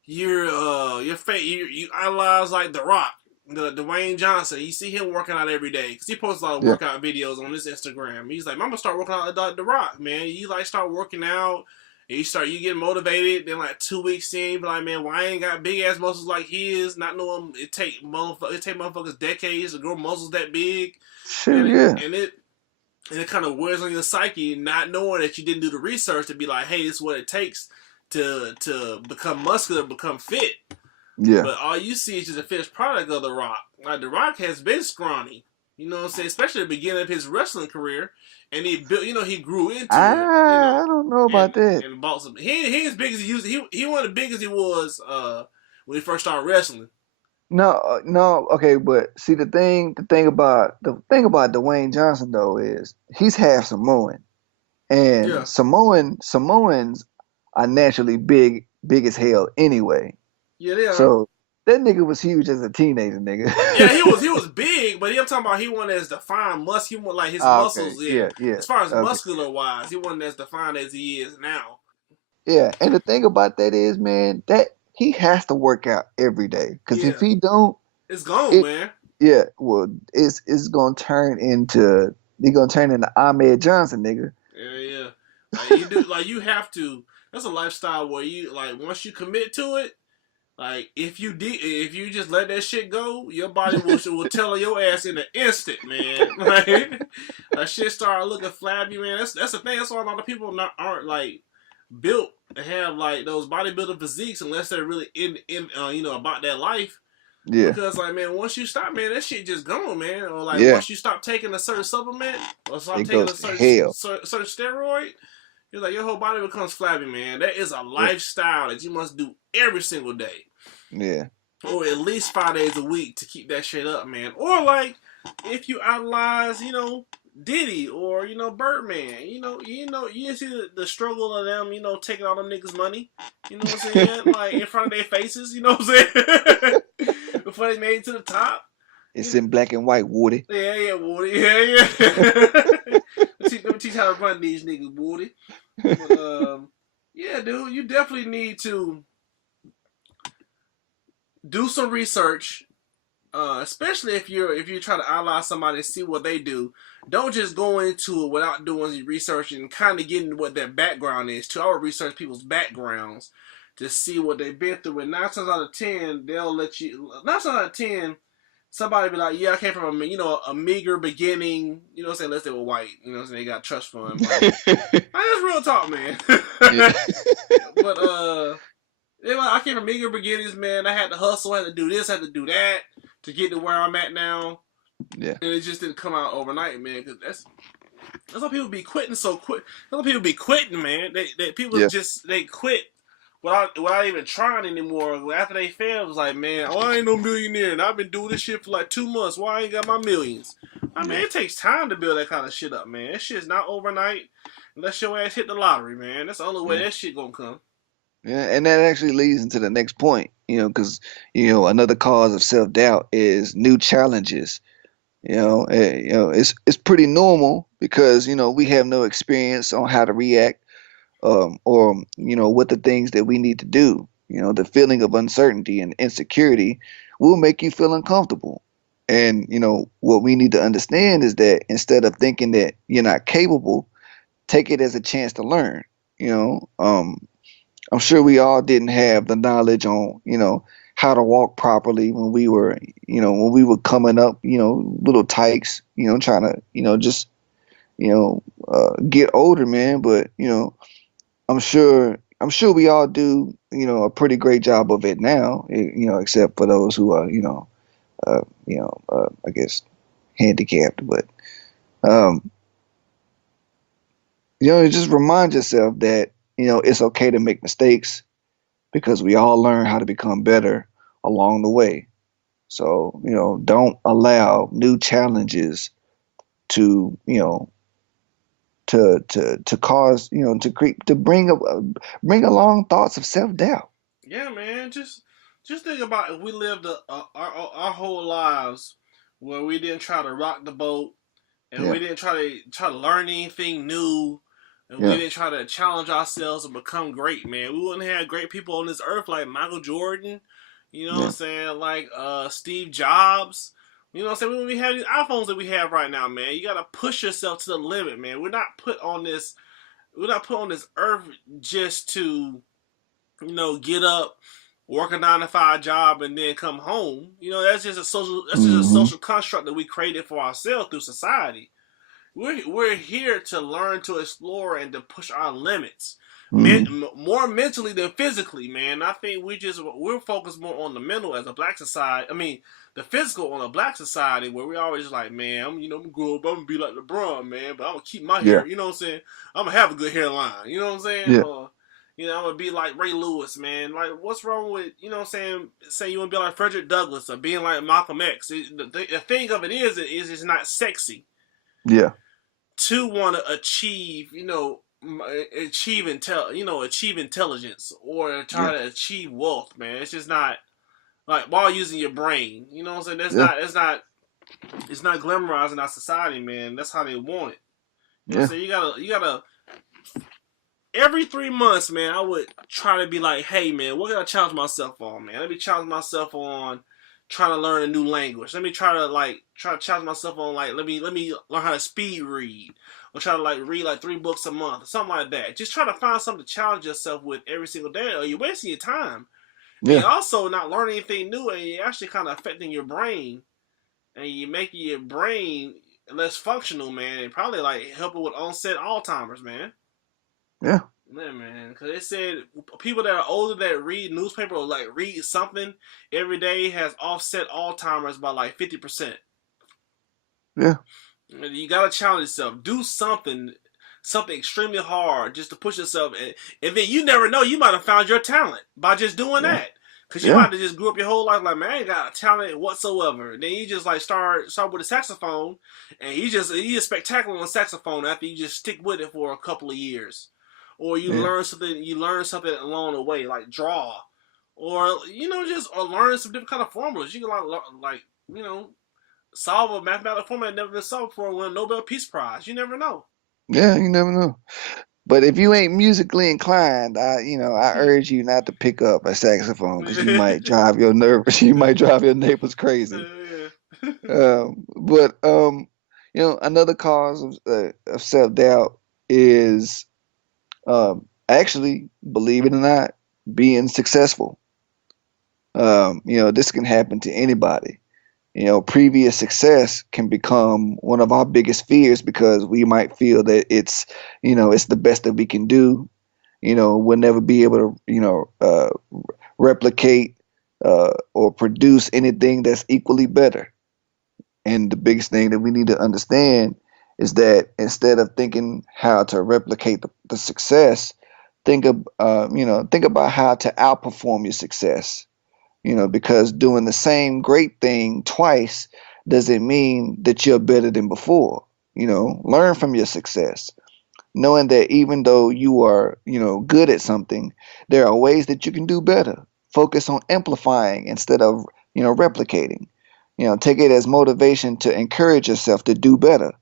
your face you idolize like The Rock, the Dwayne Johnson. You see him working out every day because he posts a lot of yeah, workout videos on his Instagram. He's like, I'm gonna start working out like The Rock, man. You like start working out. And you get motivated. Then like 2 weeks in, you be like, man, why I ain't got big ass muscles like his? Not knowing it take motherfuckers decades to grow muscles that big, sure, and yeah, it kind of wears on your psyche, not knowing that you didn't do the research to be like, hey, this is what it takes to become muscular, become fit. yeah. But all you see is just a finished product of The Rock. Like The Rock has been scrawny, you know what I'm saying? Especially at the beginning of his wrestling career, and he built, he grew into it, I don't know about and that. and bought some. He ain't as big as he used. He wasn't as big as he was when he first started wrestling. No, no, okay, but see the thing about Dwayne Johnson though is he's half Samoan, Yeah, and Samoans are naturally big as hell anyway. yeah, they are. So that nigga was huge as a teenager, nigga. Yeah, he was big, but I'm talking about he wasn't as defined. He wasn't like his Ah, okay, muscles. Yeah, yeah, yeah, as far as okay, muscular wise, he wasn't as defined as he is now. yeah. And the thing about that is, man, that he has to work out every day because if Yeah, he don't, it's gone, it man. yeah, well, it's gonna turn into he gonna turn into Ahmed Johnson, nigga. Yeah, yeah. Like you do, like you have to. That's a lifestyle where you like once you commit to it. Like if you just let that shit go, your body will tell your ass in an instant, man. Like shit start looking flabby, man. That's the thing. That's why a lot of people aren't like built to have like those bodybuilder physiques unless they're really in about that life. Yeah, Because like man, once you stop, man, that shit just gone, man. Or like yeah. once you stop taking a certain supplement or stop It taking goes a to hell. certain steroid, you're like your whole body becomes flabby, man. That is a Yeah, lifestyle that you must do every single day, yeah, or at least 5 days a week to keep that shit up, man. Or like if you idolize, Diddy or Birdman, you see the struggle of them, taking all them niggas' money, you know what I'm saying, like in front of their faces, you know what I'm saying, before they made it to the top. it's You in black and white, Woody. Yeah, yeah, Woody. Yeah, yeah. Let me teach how to run these niggas, Woody. But yeah, dude, you definitely need to do some research, especially if you're trying to idolize somebody and see what they do. Don't just go into it without doing your research and kind of getting what their background is. Too, I would research people's backgrounds to see what they've been through. And 9 times out of 10, they'll let you. 9 times out of 10, somebody be like, yeah, I came from a meager beginning. You know what I'm saying? Unless they were white. You know what I'm saying? They got trust fund money. That's real talk, man. Yeah. But I came from meager beginnings, man. I had to hustle, had to do this, had to do that to get to where I'm at now. Yeah. And it just didn't come out overnight, man. Because that's why people be quitting so quick. That's why people be quitting, man. People Yeah. just they quit without even trying anymore. After they fail, it was like, man, oh, I ain't no millionaire, and I've been doing this shit for like 2 months. Why I ain't got my millions? I mean, it takes time to build that kind of shit up, man. That shit's not overnight. Unless your ass hit the lottery, man. That's the only way Yeah. that shit gonna come. Yeah, and that actually leads into the next point, because another cause of self-doubt is new challenges. It's pretty normal because we have no experience on how to react, or what the things that we need to do. The feeling of uncertainty and insecurity will make you feel uncomfortable. And what we need to understand is that instead of thinking that you're not capable, take it as a chance to learn. You know, I'm sure we all didn't have the knowledge on, how to walk properly when we were coming up, little tykes, trying to, just, get older, man. But, I'm sure we all do, a pretty great job of it now, except for those who are, I guess handicapped. But, um, just remind yourself that, it's okay to make mistakes because we all learn how to become better along the way. So, don't allow new challenges to, to cause, to bring along thoughts of self-doubt. Yeah, man. Just think about if we lived our whole lives where we didn't try to rock the boat and Yeah. we didn't try to learn anything new, and we Yeah. didn't try to challenge ourselves and become great, man. We wouldn't have great people on this earth like Michael Jordan, you know what I'm Yeah. saying, like Steve Jobs. You know what I'm saying? When we have these iPhones that we have right now, man, you gotta push yourself to the limit, man. We're not put on this earth just to, get up, work a 9 to 5 job, and then come home. That's just a Hmm. social construct that we created for ourselves through society. We're here to learn, to explore, and to push our limits. Hmm. More mentally than physically, man. I think we're focused more on the mental as a black society. I mean, the physical on a black society, where we always like, man, I'm gonna grow up, I'm gonna be like LeBron, man, but I'm gonna keep my Yeah. hair. You know what I'm saying? I'm gonna have a good hairline. You know what I'm saying? Yeah. Or I'm gonna be like Ray Lewis, man. Like, what's wrong with saying you wanna be like Frederick Douglass or being like Malcolm X? The thing of it is it's not sexy Yeah. to want to achieve, achieve intelligence or try Yeah. to achieve wealth, man. It's just not like while using your brain. You know what I'm saying? Yeah. It's not glamorizing our society, man. That's how they want it. You know what I'm Yeah. saying? You gotta. Every 3 months, man, I would try to be like, hey, man, what can I challenge myself on, man? Let me challenge myself on trying to learn a new language. Let me try to challenge myself on let me learn how to speed read, or try to read 3 books a month or something like that. Just try to find something to challenge yourself with every single day, or you're wasting your time. And Yeah. you're also not learning anything new, and you're actually kind of affecting your brain, and you're making your brain less functional, man. And probably helping with onset Alzheimer's, man. Yeah. Yeah, man, because they said people that are older that read newspaper or read something every day has offset Alzheimer's by 50%. Yeah. You gotta challenge yourself. Do something extremely hard just to push yourself, and then you never know, you might have found your talent by just doing Yeah. that. Cause you Yeah. might have just grew up your whole life like, man, I ain't got a talent whatsoever. Then you just start with a saxophone, and you just spectacular on saxophone after you just stick with it for a couple of years, or you Yeah. learn something. You learn something along the way, like draw, or or learn some different kind of formulas. You can you know solve a mathematical formula that never been solved before and win a Nobel Peace Prize. You never know. Yeah. You never know. But if you ain't musically inclined, I urge you not to pick up a saxophone because you might drive your nervous, you might drive your neighbors crazy. But another cause of self-doubt is, actually, believe it or not, being successful. This can happen to anybody. previous success can become one of our biggest fears because we might feel that it's the best that we can do. We'll never be able to, replicate or produce anything that's equally better. And the biggest thing that we need to understand is that instead of thinking how to replicate the success, think about how to outperform your success. Because doing the same great thing twice doesn't mean that you're better than before. Learn from your success, knowing that even though you are, good at something, there are ways that you can do better. Focus on amplifying instead of, replicating. Take it as motivation to encourage yourself to do better,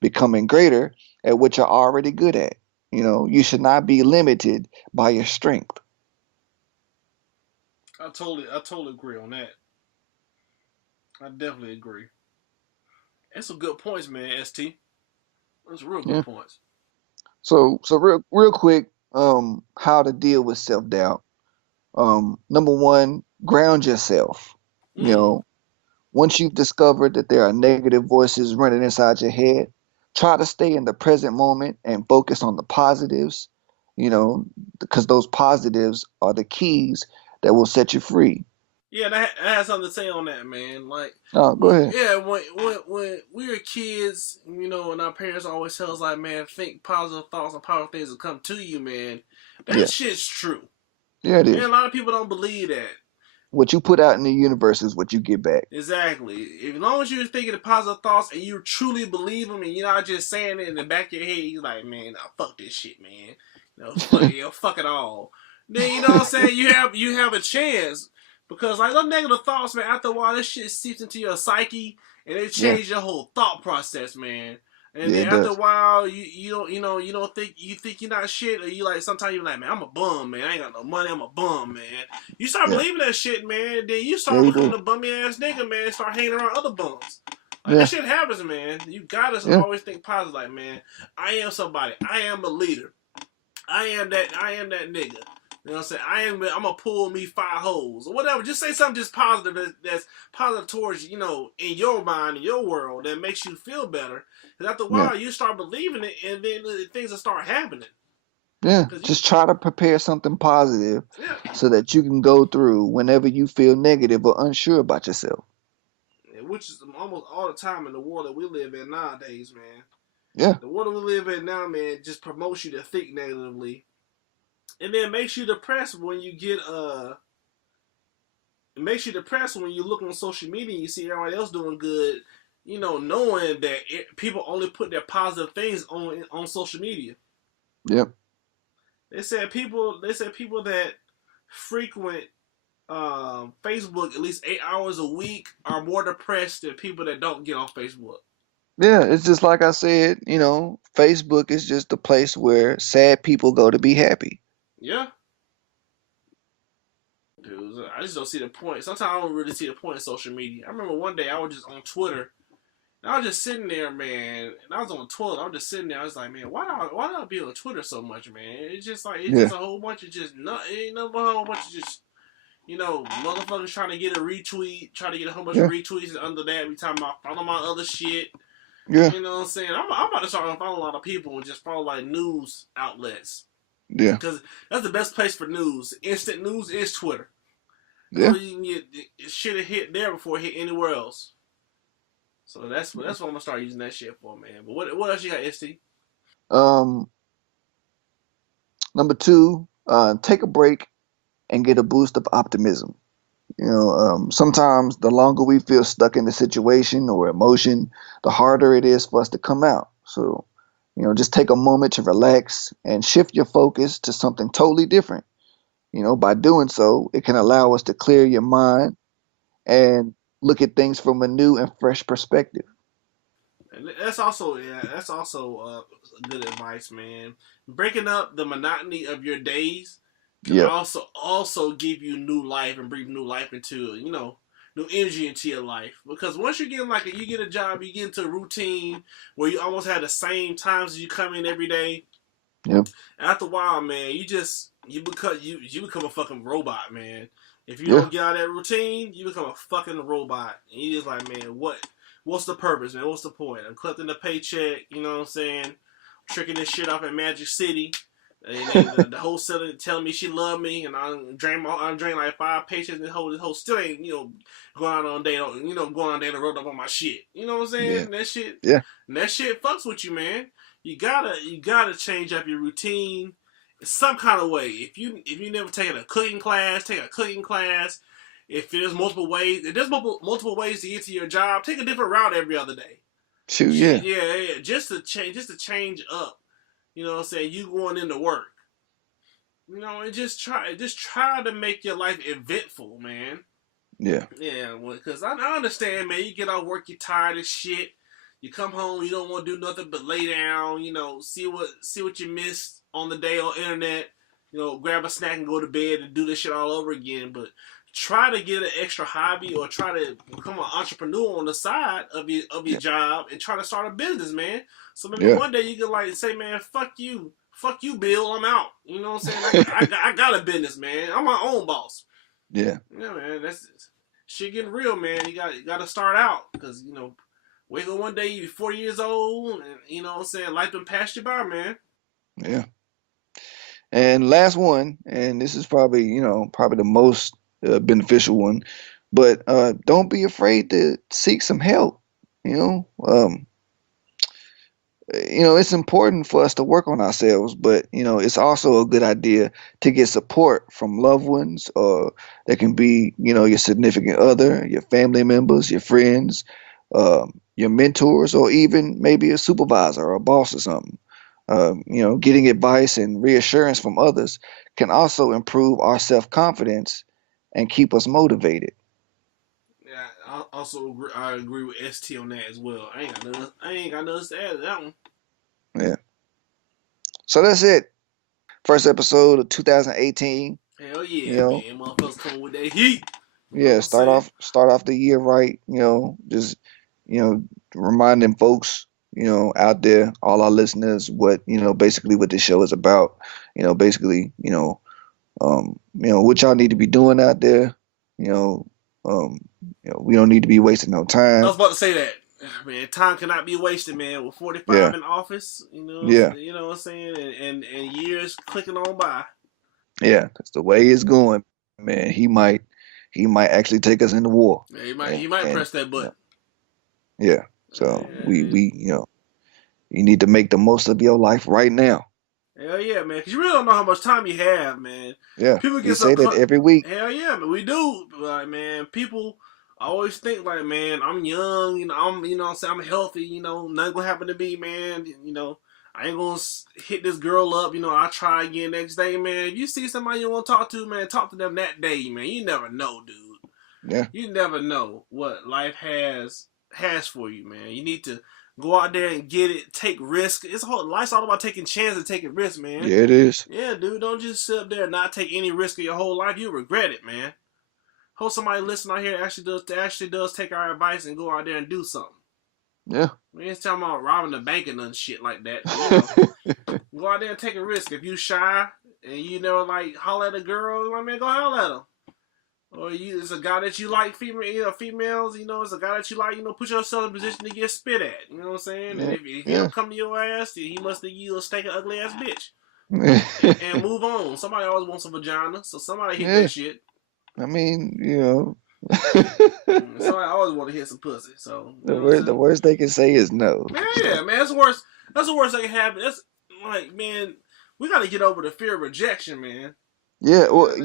becoming greater at what you're already good at. You should not be limited by your strength. I totally agree on that. I definitely agree. That's some good points, man. St. Those real good Yeah. points. So real quick, how to deal with self-doubt. Number one, ground yourself. You Mm. know, Once you've discovered that there are negative voices running inside your head, try to stay in the present moment and focus on the positives, you know, because those positives are the keys that will set you free. Yeah, that has something to say on that, man. Like, Oh, go ahead. yeah, when we were kids, and our parents always tell us like, man, think positive thoughts and positive things will come to you, man. That Yeah. shit's true. Yeah, it And a is. lot of people don't believe that. What you put out in the universe is what you get back. Exactly. As long as you're thinking the positive thoughts and you truly believe them, and you're not just saying it in the back of your head, you're like, man, nah, fuck this shit, man. Fuck it all. Then you know what I'm saying. You have a chance because like those negative thoughts, man. After a while, this shit seeps into your psyche and it Yeah. changes your whole thought process, man. And Yeah, then it after a does. while, you don't think you're not shit, or you like sometimes you're like, man, I'm a bum, man. I ain't got no money. I'm a bum, man. You start Yeah. believing that shit, man. Then you Yeah, start you becoming do. a bummy ass nigga, man. Start hanging around other bums. Like that Yeah. shit happens, man. You gotta Yeah. always think positive, like, man. I am somebody. I am a leader. I am that nigga. You know what I'm saying? I'm gonna pull me 5 holes or whatever. Just say something just positive that's positive towards in your mind, in your world, that makes you feel better. Because after a Yeah. while, you start believing it, and then things will start happening. Yeah. Cause you, Just try to prepare something positive yeah, so that you can go through whenever you feel negative or unsure about yourself. which is almost all the time in the world that we live in nowadays, man. Yeah. The world that we live in now, man, just promotes you to think negatively, and then makes you depressed when you get it makes you depressed when you look on social media and you see everybody else doing good, knowing that people only put their positive things on social media. Yep. They said people that frequent Facebook at least 8 hours a week are more depressed than people that don't get on Facebook. Yeah, it's just like I said, Facebook is just a place where sad people go to be happy. Yeah, dude, I just don't see the point. Sometimes I don't really see the point of social media. I remember one day I was just on Twitter. And I was just sitting there, man, and I was on Twitter. I was just sitting there. I was like, man, why do I be on Twitter so much, man? It's just like it's Yeah. just a whole bunch of just not it ain't no whole bunch of just motherfuckers trying to get a retweet, trying to get a whole bunch of Yeah. retweets, and under that we talking about follow my other shit. Yeah. You know what I'm saying? I'm about to start following a lot of people and just follow like news outlets Yeah. because that's the best place for news. Instant news is Twitter. That's Yeah. where you can get shit hit there before it hit anywhere else. So that's what I'm gonna start using that shit for, man. But what else you got, ST? Um, Number two, take a break and get a boost of optimism. Sometimes the longer we feel stuck in the situation or emotion, the harder it is for us to come out. So, just take a moment to relax and shift your focus to something totally different. By doing so, it can allow us to clear your mind and look at things from a new and fresh perspective. And that's also good advice, man. Breaking up the monotony of your days can Yep. also give you new life and breathe new life into new energy into your life. Because once you get you get a job, you get into a routine where you almost have the same times as you come in every day. Yep. After a while, man, you become a fucking robot, man. If you Yeah. don't get out of that routine, you become a fucking robot. And you just like, man, what's the purpose, man? What's the point? I'm collecting the paycheck, you know what I'm saying? Tricking this shit off at Magic City. And then the wholesaler telling me she loved me, and I drank like 5 paychecks, and the whole still ain't, going out on a day, going on a day and rolled up on my shit. You know what I'm saying? Yeah. And Yeah. that shit fucks with you, man. You gotta change up your routine in some kind of way. If you never taken a cooking class, take a cooking class. If there's multiple ways to get to your job, take a different route every other day. Shoot. Shit, Yeah. yeah. Just to change up. You know what I'm saying? You going into work. And just try to make your life eventful, man. Yeah. Yeah, because I understand, man. You get off work, you're tired as shit. You come home, you don't want to do nothing but lay down. See what you missed on the day on the internet. Grab a snack and go to bed and do this shit all over again. But try to get an extra hobby or try to become an entrepreneur on the side of your job and try to start a business, man. So maybe one day you can like say, man, fuck you, Bill, I'm out. You know what I'm saying? I got a business, man. I'm my own boss. Yeah. Yeah, man. That's shit getting real, man. You got to start out because wake up one day, you're 40 years old, and you know what I'm saying, life done passed you by, man. Yeah. And last one, and this is probably the most beneficial one, but don't be afraid to seek some help. You know, it's important for us to work on ourselves, but it's also a good idea to get support from loved ones, or that can be your significant other, your family members, your friends, your mentors, or even maybe a supervisor or a boss or something. Getting advice and reassurance from others can also improve our self-confidence and keep us motivated. Yeah, I agree with ST on that as well. I ain't got nothing to add to that one. Yeah. So that's it. First episode of 2018. Hell yeah, You know, man. Motherfuckers coming with that heat. You know what yeah, I'm saying? start off the year right. Just reminding folks, out there, all our listeners, what basically what this show is about. Basically, what y'all need to be doing out there. You know, we don't need to be wasting no I time. was about to say that. Man, time cannot be wasted, man. With 45 Yeah, in office, yeah, you know what I'm saying, and years clicking on by. yeah. Because the way it's going, man, he might actually take us into war. Yeah, he And might press that button. yeah. So we you need to make the most of your life right now. Hell yeah, man. Because you really don't know how much time you have, man. Yeah, People we get so say that every week. Hell yeah, man. We do. Like, man, people always think like, man, I'm young. I'm saying, I'm healthy. Nothing gonna happen to me, man. I ain't gonna hit this girl up. I try again next day, man. If you see somebody you want to talk to, man, talk to them that day, man. You never know, dude. Yeah, You never know what life has for you, man. You need to go out there and get it, take risk. Life's all about taking chances and taking risks, man. yeah, it is. Yeah, dude, don't just sit up there and not take any risk of your whole life. You regret it, man. Hope somebody listening out here actually does take our advice and go out there and do something. Yeah. We ain't talking about robbing the bank and none shit like that. Go out there and take a risk. If you shy and you never like holler at a girl, man, go holler at her. Or it's a guy that you like, females, it's a guy that you like, put yourself in a position to get spit at. You know what I'm saying? Yeah, And if he don't come to your ass, then he must think you a stinking ugly ass bitch. yeah. And move on. Somebody always wants a vagina, so somebody hit Yeah. that shit. I mean, Somebody always want to hit some pussy. So the worst they can say is no. yeah, man, that's the worst. That's the worst that can happen. That's like, man, we got to get over the fear of rejection, man. Yeah, or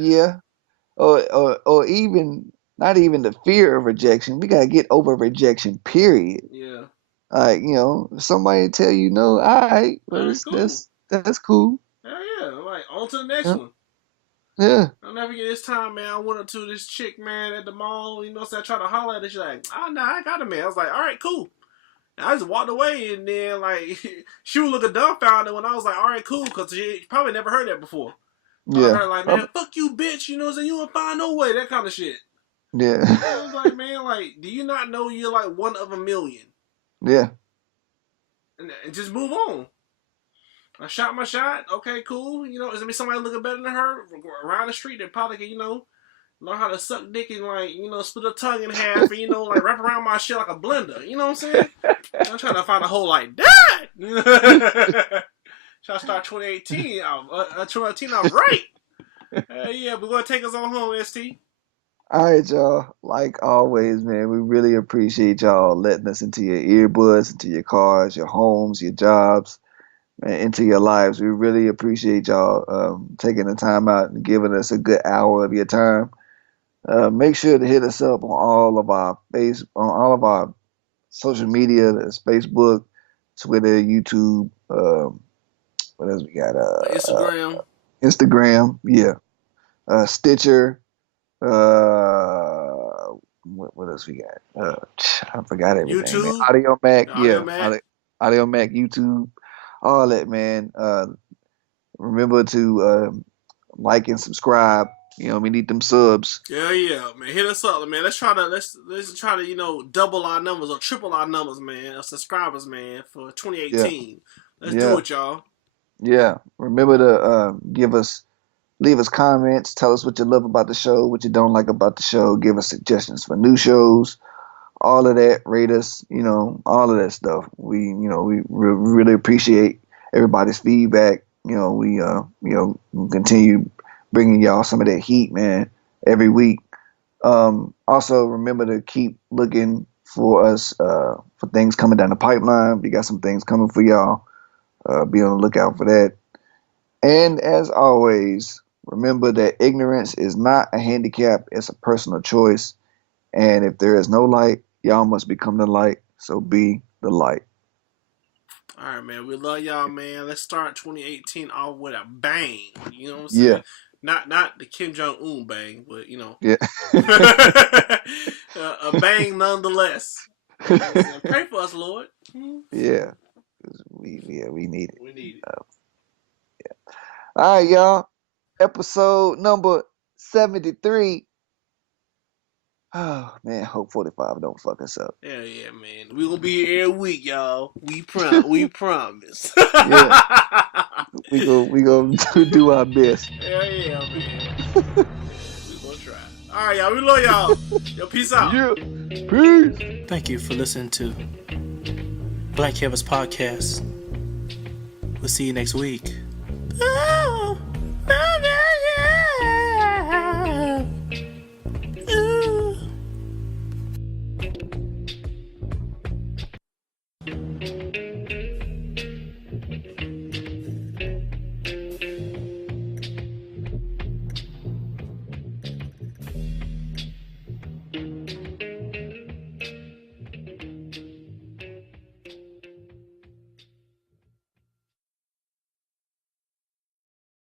even not even the fear of rejection. We gotta get over rejection. Period. Yeah. Like somebody tell you no, all right, well, That's cool. that's cool. Hell yeah, like on to the next Yeah. one. Yeah. I'll never forget this time, man. I went up to this chick, man, at the mall. So I tried to holler at her. She's like, nah, I got it, man. I was like, all right, cool. And I just walked away, and then, like, she was looking dumbfounded when I was like, all right, cool, because she probably never heard that before. I heard, like, man, fuck you, bitch. You know what I'm saying? You won't find no way. That kind of shit. Yeah. I was like, man, like, do you not know you're, like, one of a million? Yeah. And just move on. I shot my shot. Okay, cool. You know, is there somebody looking better than her around the street that probably can, learn how to suck dick and, like, split her tongue in half and, like, wrap around my shit like a blender. You know what I'm saying? I'm trying to find a hole like that. Try to start 2018 out right. Yeah, we're going to take us on home, ST. All right, y'all. Like always, man, we really appreciate y'all letting us into your earbuds, into your cars, your homes, your jobs, man, into your lives. We really appreciate y'all taking the time out and giving us a good hour of your time. Make sure to hit us up on all of our social media. That's Facebook, Twitter, YouTube. What else we got? Instagram, yeah. Stitcher. What else we got? I forgot everything. YouTube, man. Audio Mac, Mac. Audio Mac, YouTube, all that, man. Remember to like and subscribe. We need them subs. Yeah, man. Hit us up, man. Let's try to double our numbers or triple our numbers, man, of subscribers, man, for 2018. Yeah. Let's do it, y'all. Yeah. Remember to leave us comments. Tell us what you love about the show, what you don't like about the show. Give us suggestions for new shows. All of that. Rate us. All of that stuff. We really appreciate everybody's feedback. We continue bringing y'all some of that heat, man, every week. Also, remember to keep looking for us for things coming down the pipeline. We got some things coming for y'all. Be on the lookout for that. And as always, remember that ignorance is not a handicap. It's a personal choice. And if there is no light, y'all must become the light. So be the light. All right, man. We love y'all, man. Let's start 2018 off with a bang. You know what I'm saying? Yeah. Not the Kim Jong-un bang, but, Yeah. a bang nonetheless. Pray for us, Lord. Yeah. We need it. We need it. Yeah. All right, y'all. Episode number 73. Oh, man. Hope 45 don't fuck us up. Yeah, man. We gonna be here every week, y'all. We promise. Yeah. We gonna do our best. Yeah, man. We gonna try. All right, y'all. We love y'all. Yo, peace out. Yeah. Peace. Thank you for listening to Black Canvas Podcast. We'll see you next week.